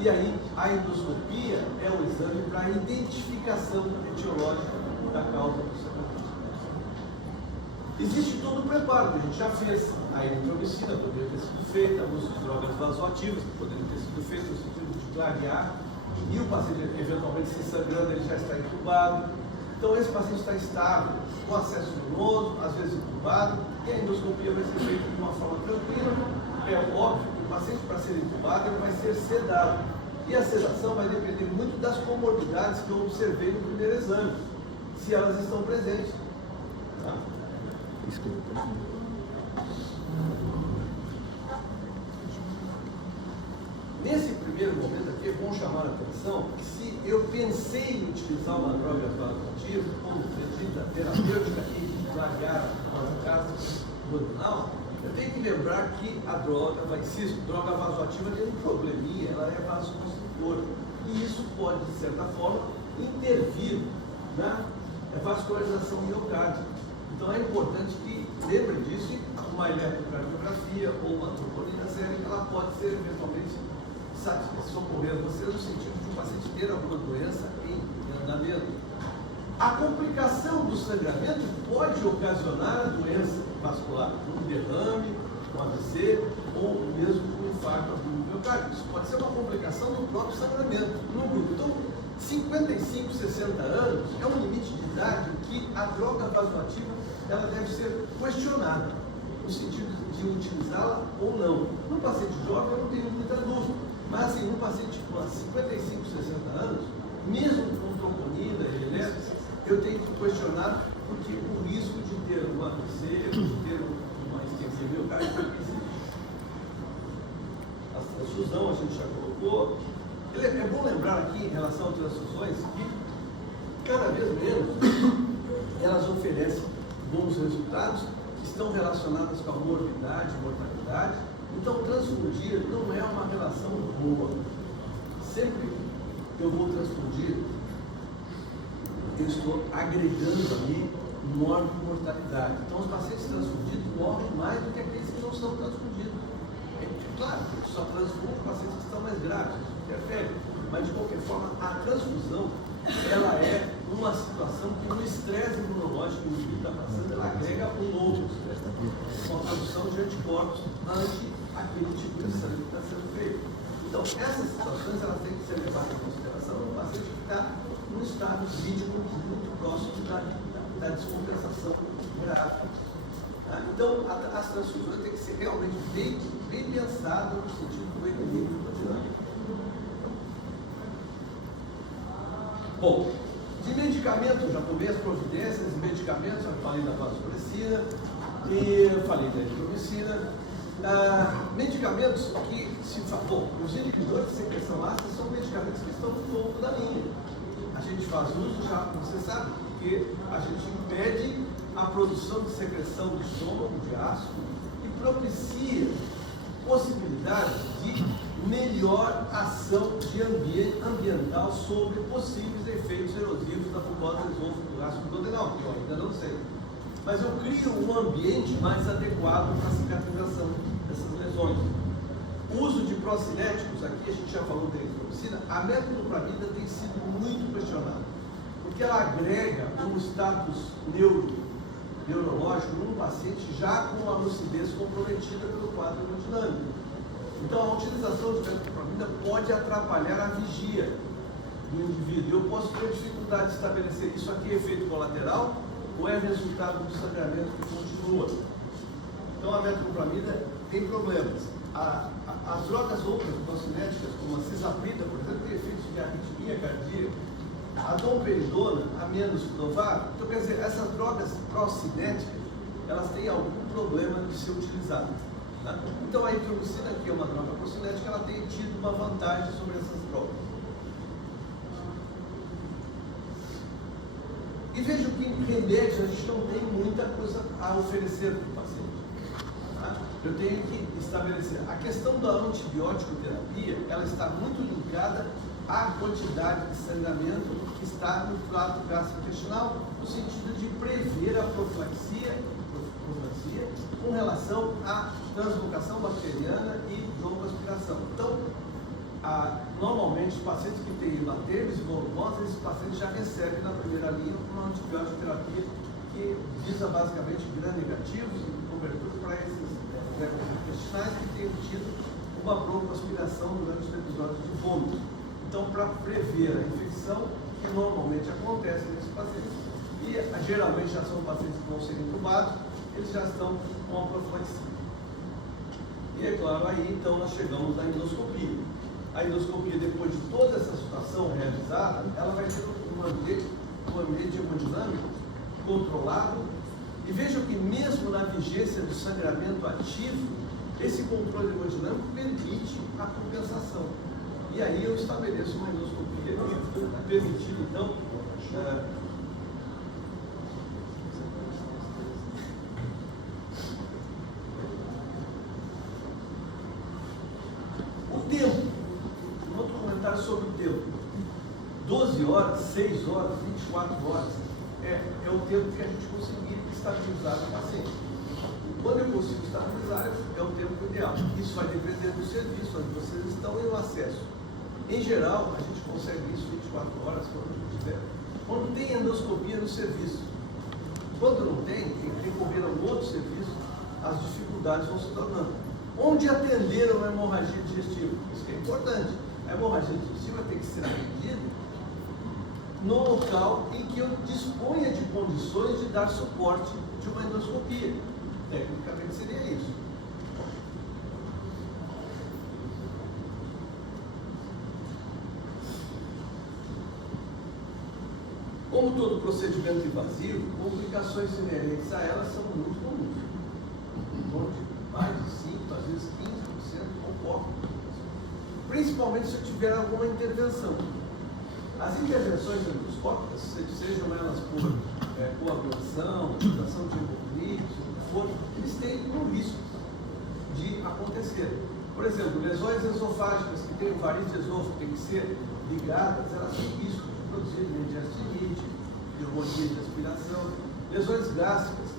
e aí a endoscopia é o exame para a identificação etiológica da causa do sangramento. Existe todo o preparo, que a gente já fez. A eritromicina poderia ter sido feita, uso de drogas vasoativas poderiam ter sido feitas no sentido de clarear, e o paciente eventualmente se sangrando, ele já está entubado. Então esse paciente está estável, com acesso venoso, às vezes entubado, e a endoscopia vai ser feita de uma forma tranquila. É óbvio que o paciente, para ser entubado, ele vai ser sedado. E a sedação vai depender muito das comorbidades que eu observei no primeiro exame, se elas estão presentes. Tá? Nesse primeiro momento aqui, é bom chamar a atenção que se eu pensei em utilizar uma droga vasoativa como medida terapêutica e clarear a casa abdominal, eu tenho que lembrar que a droga vasoativa tem um probleminha, ela é vasoconstritora. E isso pode, de certa forma, intervir na vascularização miocárdica. Então é importante que lembrem disso, e uma eletrocardiografia ou uma troponina sérica, ela pode ser eventualmente socorrer você no sentido de o paciente ter alguma doença em andamento. A complicação do sangramento pode ocasionar a doença vascular, um derrame, um AVC ou mesmo um infarto do miocárdio. Isso pode ser uma complicação do próprio sangramento no grupo. Então, 55, 60 anos é um limite de idade em que a droga vasoativa ela deve ser questionada, no sentido de utilizá-la ou não. No paciente jovem eu não tenho muita dúvida, mas assim, no paciente com 55, 60 anos, mesmo com troponina e elétrica, eu tenho que questionar, porque o risco de ter uma AVC, de ter uma isquemia miocárdica existe. A transfusão a gente já colocou. É bom lembrar aqui, em relação a transfusões, que cada vez menos elas oferecem bons resultados que estão relacionadas com a morbidade e mortalidade. Então, transfundir não é uma relação boa. Sempre que eu vou transfundir, eu estou agregando ali morte e mortalidade. Então, os pacientes transfundidos morrem mais do que aqueles que não são transfundidos. É claro, só transfunde pacientes que estão mais graves, isso interfere. Mas, de qualquer forma, a transfusão, ela é uma situação que no estresse imunológico que o indivíduo está passando, ela agrega um novo estresse, uma produção de anticorpos ante aquele tipo de sangue que está sendo feito. Então, essas situações, elas têm que ser levadas em consideração no paciente que está num estado crítico muito próximo da descompensação grave. Então, as transfusões têm que ser realmente bem pensadas no sentido do equilíbrio hemodinâmico. Bom, de medicamento, eu já tomei as providências de medicamentos, eu falei da vasopressina e eu falei da eritromicina. Medicamentos que se bom, os inibidores de secreção ácida são medicamentos que estão no topo da linha. A gente faz uso já, você sabe, porque a gente impede a produção de secreção do estômago de ácido e propicia possibilidade de melhor ação de ambiental sobre possíveis efeitos erosivos da mucosa esôfago-gástrico-duodenal, que eu ainda não sei. Mas eu crio um ambiente mais adequado para a cicatrização dessas lesões. O uso de procinéticos, aqui a gente já falou da eritromicina, a metoclopramida tem sido muito questionada, porque ela agrega um status neurológico num paciente já com a lucidez comprometida pelo quadro hemodinâmico. Então, a utilização de metoclopramida pode atrapalhar a vigia do indivíduo. Eu posso ter dificuldade de estabelecer isso aqui é efeito colateral ou é resultado do sangramento que continua. Então, a metoclopramida tem problemas. As drogas outras procinéticas, como a cisaprida, por exemplo, tem efeitos de arritmia cardíaca. A domperidona, a menos provável. Então, quer dizer, essas drogas procinéticas, elas têm algum problema de ser utilizadas. Tá? Então, a eritromicina, que é uma droga procinética, ela tem tido uma vantagem sobre essas drogas. E vejo que em remédios a gente não tem muita coisa a oferecer para o paciente. Tá? Eu tenho que estabelecer. A questão da antibiótico terapia, ela está muito ligada a quantidade de sangramento que está no trato gastrointestinal, no sentido de prever a profilaxia com relação à translocação bacteriana e broncoaspiração. Então, normalmente, os pacientes que têm hematêmese volumosa, esses pacientes já recebem na primeira linha uma antibiótico terapia que visa basicamente gram-negativos e cobertura para esses intestinais que tenham tido uma broncoaspiração durante os episódios de vômito. Então, para prever a infecção, que normalmente acontece nesses pacientes, e geralmente já são pacientes que vão ser intubados, eles já estão com a profilaxia. E é claro, aí então nós chegamos à endoscopia. A endoscopia, depois de toda essa situação realizada, ela vai ter um ambiente hemodinâmico controlado. E vejam que mesmo na vigência do sangramento ativo, esse controle hemodinâmico permite a compensação. E aí eu estabeleço uma endoscopia permitindo, então, o tempo. Um outro comentário sobre o tempo. 12 horas, 6 horas, 24 horas é o tempo que a gente conseguir estabilizar o paciente. Quando eu consigo estabilizar, é o tempo ideal. Isso vai depender do serviço onde vocês estão e o acesso. Em geral, a gente consegue isso 24 horas, quando a gente tiver. Quando tem endoscopia no serviço. Quando não tem que recorrer a um outro serviço, as dificuldades vão se tornando. Onde atenderam a hemorragia digestiva? Isso que é importante. A hemorragia digestiva tem que ser atendida no local em que eu disponha de condições de dar suporte de uma endoscopia. Tecnicamente seria isso. Como todo procedimento invasivo, complicações inerentes a ela são muito comuns. Onde mais de 5, às vezes 15% ocorre. Principalmente se eu tiver alguma intervenção. As intervenções endoscópicas, sejam elas por coagulação, infiltração de hemoclíticos, eles têm um risco de acontecer. Por exemplo, lesões esofágicas que têm varizes de esôfago, que têm que ser ligadas, elas têm risco de produzir mediastinite, pneumonia de aspiração. Lesões gástricas,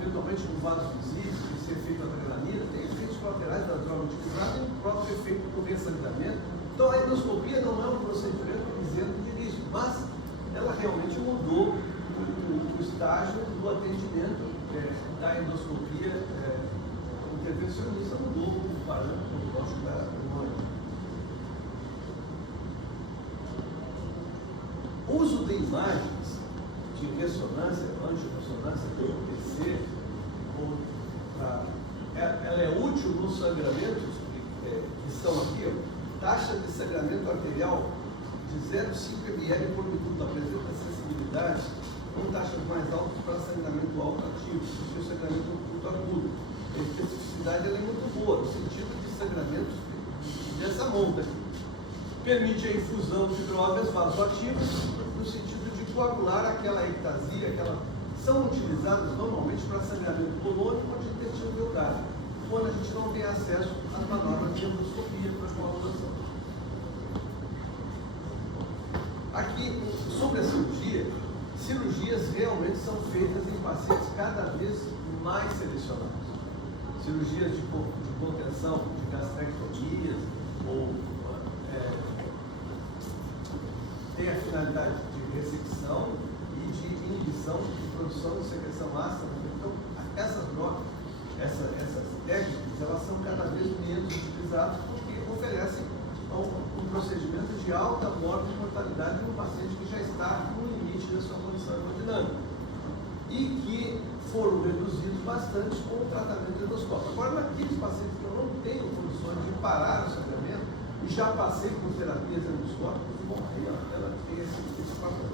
eventualmente com vasos visíveis, esse efeito adrenalina, tem efeitos colaterais da droga utilizada e o próprio efeito do ressangramento. Então a endoscopia não é um procedimento isento de risco, mas ela realmente mudou o estágio do atendimento da endoscopia intervencionista, mudou o parâmetro prognóstico da pneumonia. O uso de imagens de ressonância, angiorressonância, PET, ela é útil nos sangramentos que são aqui, taxa de sangramento arterial de 0,5 ml por minuto, apresenta sensibilidade com taxas mais altas para sangramento alto ativo, o sangramento oculto agudo. A especificidade ela é muito boa, no sentido de sangramentos dessa monta aqui. Permite a infusão de drogas vasoativas, no sentido de coagular aquela ectasia, são utilizadas normalmente para sangramento colônico ou de intestino delgado, quando a gente não tem acesso às manobras de endoscopia para coagulação. Aqui, sobre a cirurgia, cirurgias realmente são feitas em pacientes cada vez mais selecionados. Cirurgias de contenção, de gastrectomias, ou tem a finalidade de ressecção e de inibição de produção de secreção ácida. Então, essas drogas, essas técnicas, elas são cada vez menos utilizadas porque oferecem um procedimento de alta morte e mortalidade no paciente que já está no limite da sua condição hemodinâmica e que foram reduzidos bastante com o tratamento endoscópico. Agora, naqueles pacientes que eu não tenho condições de parar o sangramento e já passei por terapias endoscópicas, bom, aí ela tem esse papel.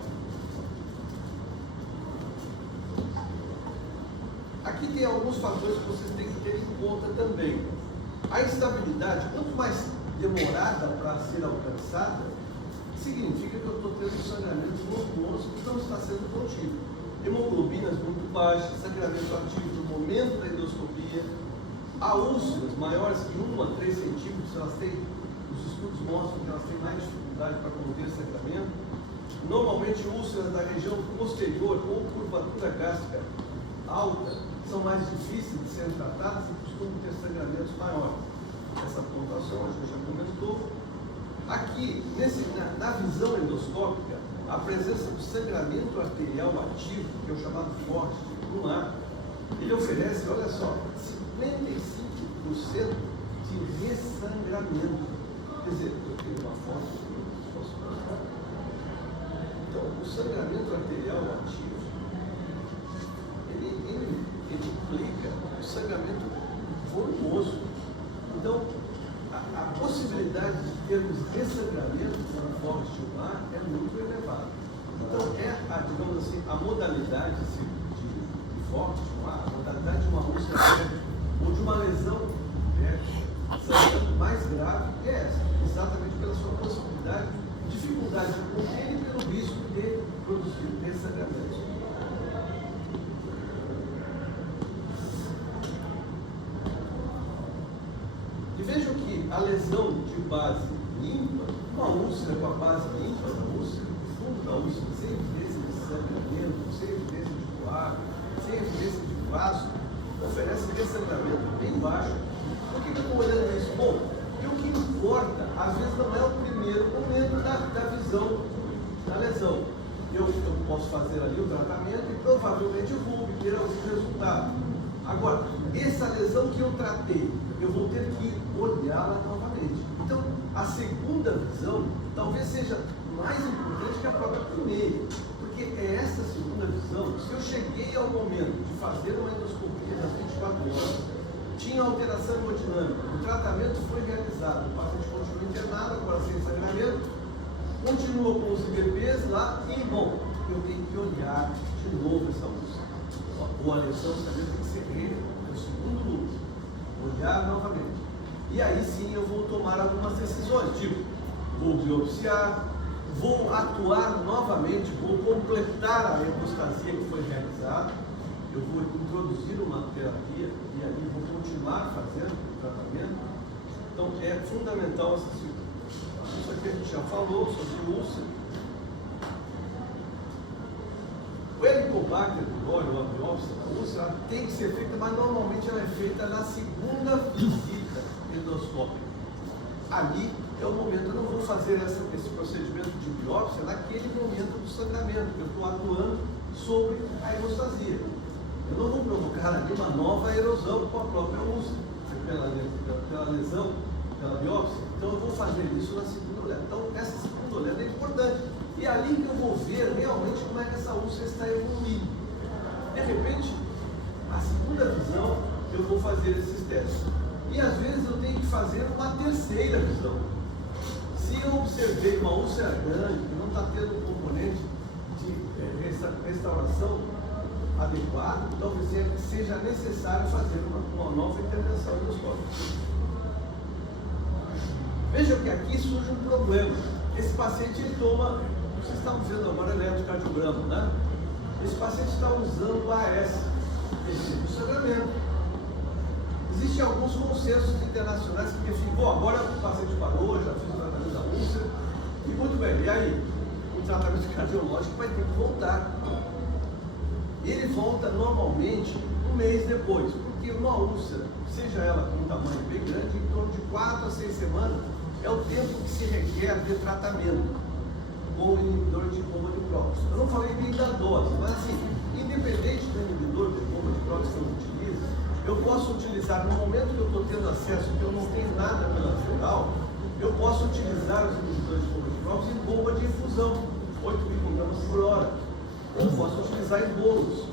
Aqui tem alguns fatores que vocês têm que ter em conta também. A estabilidade, quanto mais demorada para ser alcançada, significa que eu estou tendo um sangramento volumoso que não está sendo contido. Hemoglobinas muito baixas, sangramento ativo no momento da endoscopia, a úlceras maiores que 1 a 3 centímetros, elas têm os estudos mostram que elas têm mais dificuldade para conter sangramento. Normalmente, úlceras da região posterior ou curvatura gástrica alta são mais difíceis de serem tratadas e costumam ter sangramentos maiores. Essa pontuação a gente já comentou. Aqui, na visão endoscópica, a presença do sangramento arterial ativo, que é o chamado forte no ar, ele oferece, olha só, 55% de ressangramento. Quer dizer, eu tenho uma foto aqui, posso mostrar? Então, o sangramento arterial ativo, ele implica o sangramento volumoso. Então, a possibilidade de termos ressangramento no forte no ar é muito elevada. Então, digamos assim, a modalidade de forte no ar, a modalidade de uma úlcera pélvica ou de uma lesão pélvica mais grave é essa, exatamente pela sua possibilidade, dificuldade de conter e pelo risco de produzir ressangramento. E vejam que a lesão de base limpa, uma úlcera com a base limpa da úlcera, o fundo da úlcera, sem evidência de sangramento, sem evidência de coágulo, sem evidência de vaso, oferece ressangramento bem baixo. Por que eu estou olhando isso? Bom, e o que importa, às vezes, não é o primeiro momento da visão da lesão. Eu posso fazer ali o tratamento e provavelmente eu vou obter algum resultado. Agora, essa lesão que eu tratei, eu vou ter que olhá-la novamente. Então, a segunda visão talvez seja mais importante que a própria primeira, porque é essa segunda visão. Se eu cheguei ao momento de fazer uma endoscopia das 24 horas, tinha alteração hemodinâmica, o tratamento foi realizado, o paciente continua internado, agora sem sangramento, continua com os IBPs lá e, bom, eu tenho que olhar de novo essa úlcera. Ou a lesão também tem que ser o segundo luto, olhar novamente. E aí sim eu vou tomar algumas decisões, tipo, vou biopsiar, vou atuar novamente, vou completar a hemostasia que foi realizada, eu vou introduzir uma terapia e aí vou continuar fazendo o tratamento. Então é fundamental essa situação. Isso aqui a gente já falou sobre úlcera. O Helicobacter pylori, ou a biópsia da úlcera, tem que ser feita, mas normalmente ela é feita na segunda visita endoscópica. Ali é o momento, eu não vou fazer esse procedimento de biópsia naquele momento do sangramento, eu estou atuando sobre a hemostasia. Eu não vou provocar ali uma nova erosão com a própria úlcera, pela lesão, pela biópsia. Então eu vou fazer isso na segunda olhada. Então essa segunda olhada é importante. E é ali que eu vou ver realmente como é que essa úlcera está evoluindo. De repente, a segunda visão, eu vou fazer esses testes. E às vezes eu tenho que fazer uma terceira visão. Se eu observei uma úlcera grande, que não está tendo um componente de restauração adequado, talvez seja necessário fazer uma nova intervenção endoscópica. Vejam que aqui surge um problema. Esse paciente ele toma, vocês estão vendo agora eletrocardiograma, né? Esse paciente está usando AS, esse sangramento. Existem alguns consensos internacionais que definem, bom, agora o paciente parou, já fez o tratamento da úlcera, e muito bem, e aí? O tratamento cardiológico vai ter que voltar. Ele volta normalmente um mês depois, porque uma úlcera, seja ela com um tamanho bem grande, em torno de 4 a 6 semanas, é o tempo que se requer de tratamento com o inibidor de bomba de prótese. Eu não falei bem da dose, mas assim, independente do inibidor de bomba de prótese que eu utilizo, eu posso utilizar, no momento que eu estou tendo acesso, que eu não tenho nada pela feral, eu posso utilizar os inibidores de bomba de prótese em bomba de infusão, 8 microgramas por hora. Eu posso utilizar em bolos,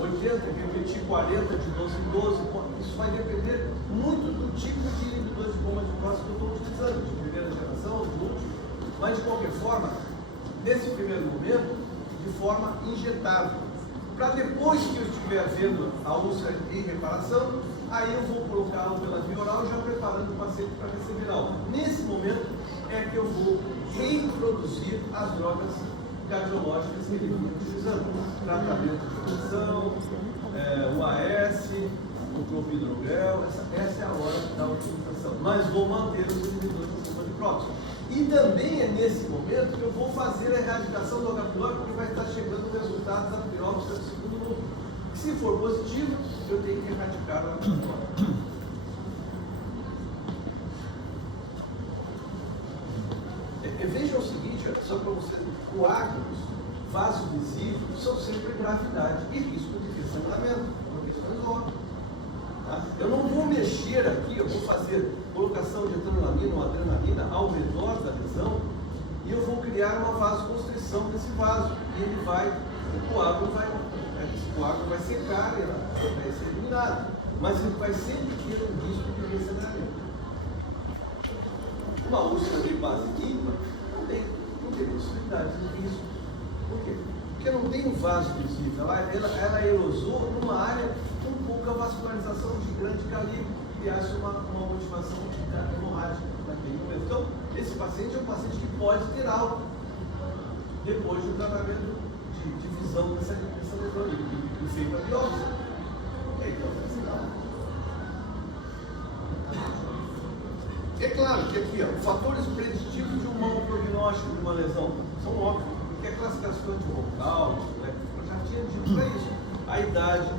80, repetir 40, de 12 em 12. Isso vai depender muito do tipo de inibidor de bomba de prótese que eu estou utilizando, de primeira geração, de última. Mas, de qualquer forma, nesse primeiro momento, de forma injetável. Para depois que eu estiver vendo a úlcera em reparação, aí eu vou colocá-lo pela via oral, já preparando o paciente para receber a aula. Nesse momento é que eu vou reintroduzir as drogas cardiológicas que ele vinha utilizando. Tratamento de pressão, o AS, o clopidogrel, essa é a hora da utilização. Mas vou manter os inibidores de bomba de prótese. E também é nesse momento que eu vou fazer a erradicação do H. pylori, porque vai estar chegando o resultado da biópsia do segundo núcleo. Se for positivo, eu tenho que erradicar o H. pylori. Veja o seguinte, só para vocês, coágulos vasovisíveis são sempre gravidade e risco de ressangramento, uma questão óbvia. Tá? Eu não vou mexer aqui, eu vou fazer colocação de adrenalina ou adrenalina ao redor da lesão e eu vou criar uma vasoconstrição desse vaso. E ele vai, esse coágulo vai secar e vai ser eliminado, mas ele vai sempre ter um risco de ressangramento. Uma úlcera de base limpa não tem possibilidade de risco. Por quê? Porque não tem um vaso visível, ela erosou numa área com pouca vascularização de grande calibre e acha uma motivação hemorrágica naquele momento. Então, esse paciente é um paciente que pode ter alta depois do tratamento de visão dessa lesão e feito a biópsia. É claro que aqui, fatores preditivos de um mau prognóstico de uma lesão são óbvios, porque a classificação de vocal, né, eu já tinha dito para isso, a idade,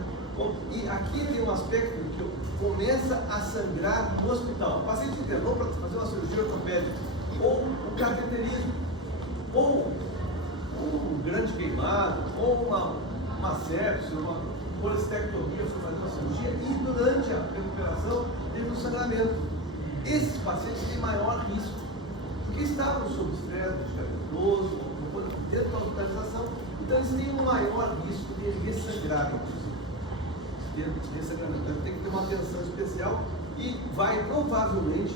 e aqui tem um aspecto que começa a sangrar no hospital. O paciente internou para fazer uma cirurgia ortopédica, ou um cateterismo, ou um grande queimado, ou uma sepse, uma colestectomia, foi fazer uma cirurgia, e durante a recuperação teve um sangramento. Esses pacientes têm maior risco, porque estavam sob estresse medicamentoso, dentro da hospitalização, então eles têm um maior risco de ressangrar, então tem que ter uma atenção especial e vai provavelmente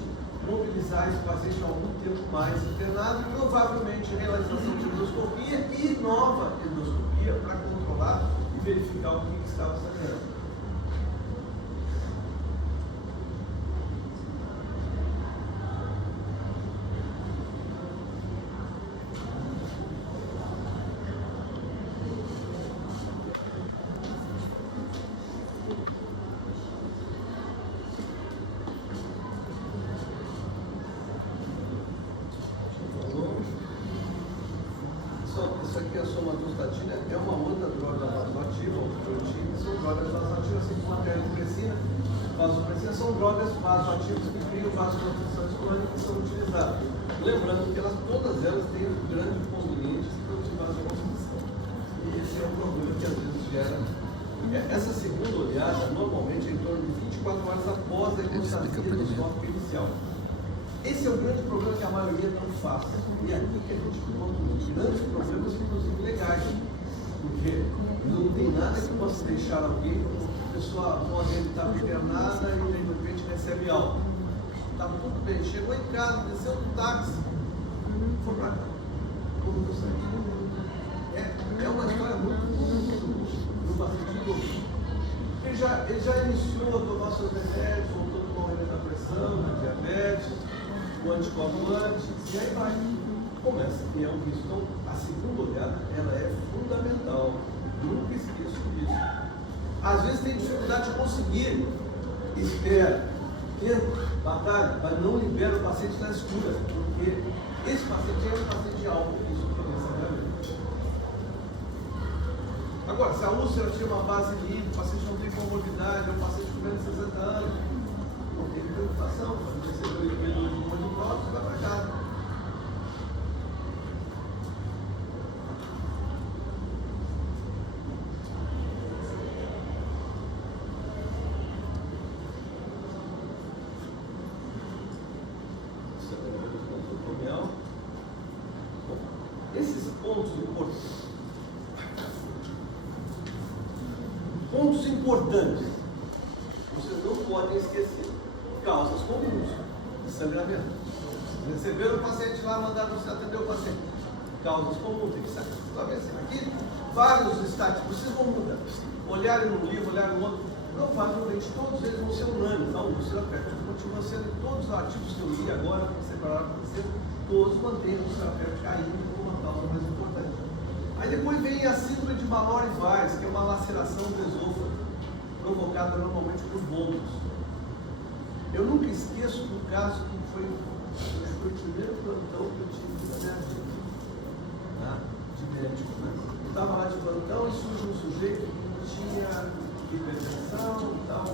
mobilizar esse paciente há algum tempo mais internado, e provavelmente realização de endoscopia e nova endoscopia para controlar e verificar o que estava sangrando. Isso aqui, a somatostatina, é uma outra droga vasoativa, são drogas vasoativas, assim como a termopressina. Vasopressina são drogas vasoativas que criam vasoconstrições crônicas que são utilizadas. Lembrando que todas elas têm um grande conveniente de produzir vasoconstrição. E esse é um problema que às vezes gera. Essa segunda olhada, normalmente, é em torno de 24 horas após a hemostasia endoscópica inicial. Esse é o grande problema que a maioria não faz. E é aqui que a gente encontra os grandes problemas, inclusive legais. Porque não tem nada que possa deixar alguém, a pessoa estava internada e de repente recebe alta. Estava tudo bem, chegou em casa, desceu do táxi, foi para cá. Tudo certo. É uma história muito bastante. Ele já iniciou a tomar seus remédios, voltou com o remédio da pressão, da diabetes, o anticoagulante, e aí vai. Começa a criar um risco. Então, a segunda olhada, ela é fundamental. Nunca esqueço disso. Às vezes tem dificuldade de conseguir. Espera, tenta, batalha, mas não libera o paciente na escura, porque esse paciente é um paciente de alto risco de ressangramento. Agora, se a úlcera tinha uma base livre, o paciente não tem comorbidade, é um paciente com menos de 60 anos, não tem preocupação, se recebeu o equilíbrio de molho próprio, vai para casa. Esses pontos importantes, vocês não podem esquecer. Causas comuns de sangramento. Receberam o paciente lá, mandaram você atender o paciente. Causas comuns, tem que saber. Talvez aqui, vários estáticos, vocês vão mudar. Olharem num livro, olharem no outro, provavelmente todos eles vão ser unânimes. A úlcera péptica continua sendo, todos os artigos que eu li agora, separaram para você, todos mantêm a úlcera péptica caindo como uma causa mais importante. Aí depois vem a síndrome de Mallory-Weiss, que é uma laceração do esôfago, provocada normalmente por vômitos. Eu nunca esqueço do caso que foi Foi o primeiro plantão que eu tive na minha vida, tá? De médico, né? Eu estava lá de plantão e surge um sujeito que tinha hipertensão e tal,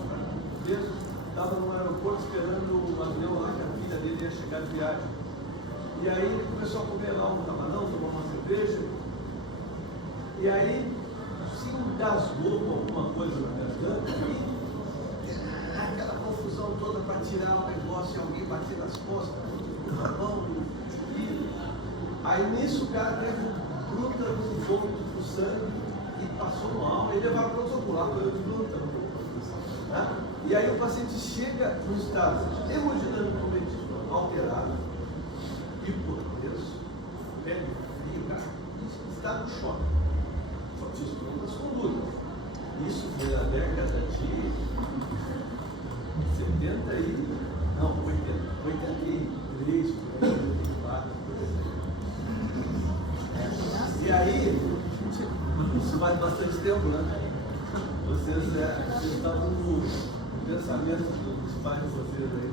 estava no aeroporto esperando o avião lá, que a filha dele ia chegar de viagem. E aí ele começou a comer lá um camarão, tomar uma cerveja, e aí se engasgou com alguma coisa na garganta, e aquela confusão toda para tirar o negócio e alguém bater nas costas, na mão, e aí nisso o cara teve bruta no vômito pro sangue e passou mal, ele levaram para o protocolo, lá foi eu de plantão. Tá? E aí o paciente chega no estado hemodinâmico alterado, hipotenso, pele fria, cara, está no choque. Só que os problemas são duros. Isso foi na década de 70 e... não, 83, 84. E aí, isso faz bastante tempo, né? Vocês estavam no pensamento dos pais de vocês aí.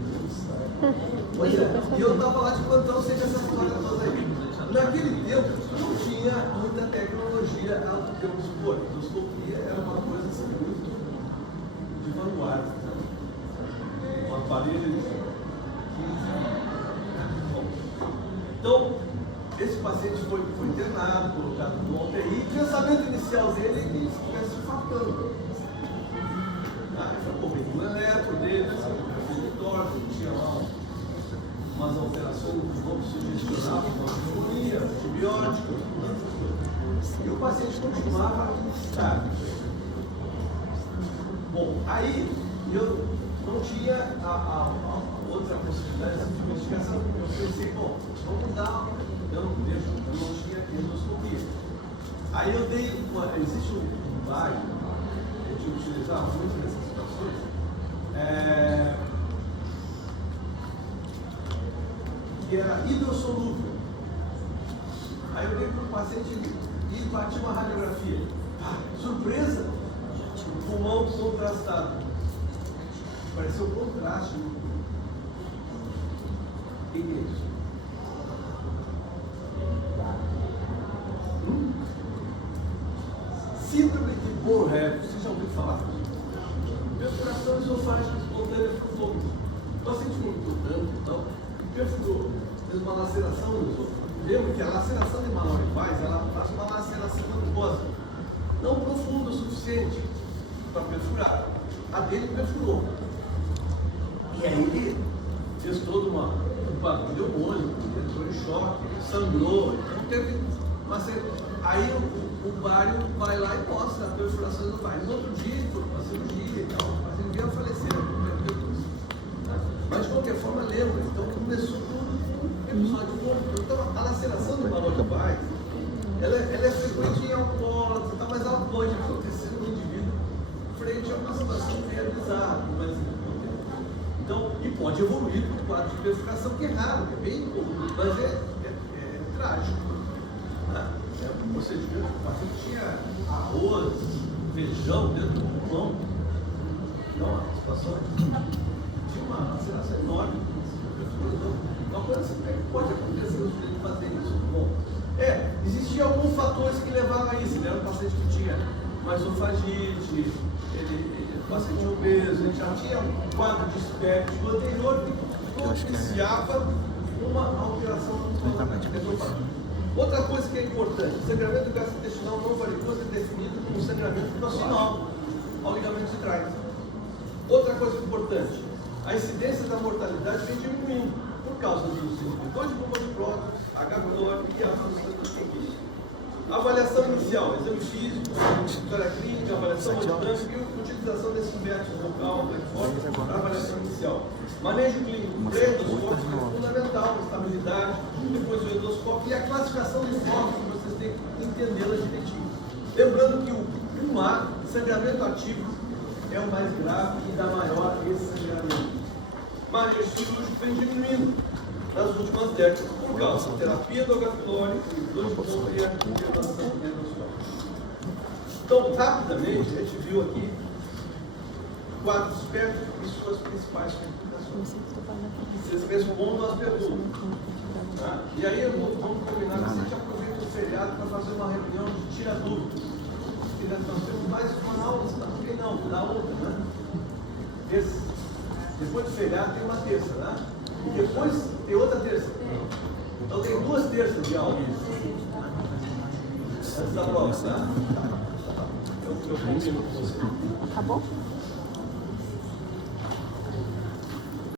Pois é, e eu estava lá de plantão sem essa história toda aí. Naquele tempo, não tinha muita tecnologia ao que eu dispor. A endoscopia era uma coisa assim, muito de vanguarda. Né? Um aparelho de 15 anos. Então, esse paciente foi internado, colocado no UTI, e o pensamento inicial dele é que ele estivesse infartando. Ele foi o eletro dele, tinha lá umas alterações no corpo sugestionavam uma pneumonia, antibiótico, e o paciente continuava estável. Bom, aí eu não tinha a outra possibilidade de investigação. Eu pensei, bom, vamos dar, eu não tinha endoscopia. Aí eu dei existe um bairro, a gente utilizava muito nessas situações, que era hidrossolúvel. Aí eu dei para o paciente e bati uma radiografia. Surpresa! O pulmão contrastado. Pareceu um contraste. O que é isso? Síndrome de Bonheur. Vocês já ouviram falar disso? Perfuração esofágica espontânea por vômito. O paciente vomitou tanto, então, perfurou. Fez uma laceração no esôfago. Lembra que a laceração de Mallory faz, ela faz uma laceração mucosa. Não profunda o suficiente para perfurar. A dele perfurou. E aí ele fez todo um quadro pneumônico, entrou em choque, sangrou, então teve uma... Aí o bário vai lá e mostra a perfuração do bário. No outro dia, foi para a cirurgia e tal, mas ele veio a falecer. Mas de qualquer forma, lembra, então começou tudo um episódio de então a laceração do balão de bário, ela é frequente em alcoólatras, tá, mas ela pode acontecer no indivíduo frente a uma situação realizada, mas então, e pode evoluir para um quadro de perfuração, que é raro, é bem comum, mas é trágico. Né? Você viu que o paciente tinha arroz, feijão dentro do pulmão. Então, a situação tinha uma laceração enorme. Uma coisa que pode acontecer no sujeito fazer isso. Bom, existiam alguns fatores que levavam a isso. Ele era um paciente que tinha uma esofagite, paciente obeso, ele já tinha um quadro de espectro anterior que propiciava uma alteração do outra coisa que é importante, o sangramento gastrointestinal não varicoso é definido como sangramento nacional ao ligamento de trás. Outra coisa importante, a incidência da mortalidade vem diminuindo por causa dos inibidores de bomba de próton, H. pylori e a avaliação inicial, exame físico, história clínica, avaliação hemodinâmica e utilização desse inverso vocal para avaliação inicial. Manejo clínico pré-endoscópico é fundamental, estabilidade, depois o endoscópio e a classificação de focos, vocês têm que entendê-la direitinho. Lembrando que o 1A, sangramento ativo, é o mais grave e dá maior esse sangramento. Manejo cirúrgico vem diminuindo nas últimas décadas por causa da terapia do H. pylori e a internação endoscópica. Então, rapidamente, a gente viu aqui quadro espectro e suas principais complicações. Vocês respondam as perguntas. Tá? E aí vamos combinar que a gente aproveita o feriado para fazer uma reunião de tira dúvidas. Porque nós temos mais uma aula, também não, na outra, né? Depois do feriado tem uma terça, né? E depois tem outra terça. Então tem 2 terças de aula. Antes da prova, tá? Eu combino com você. Acabou?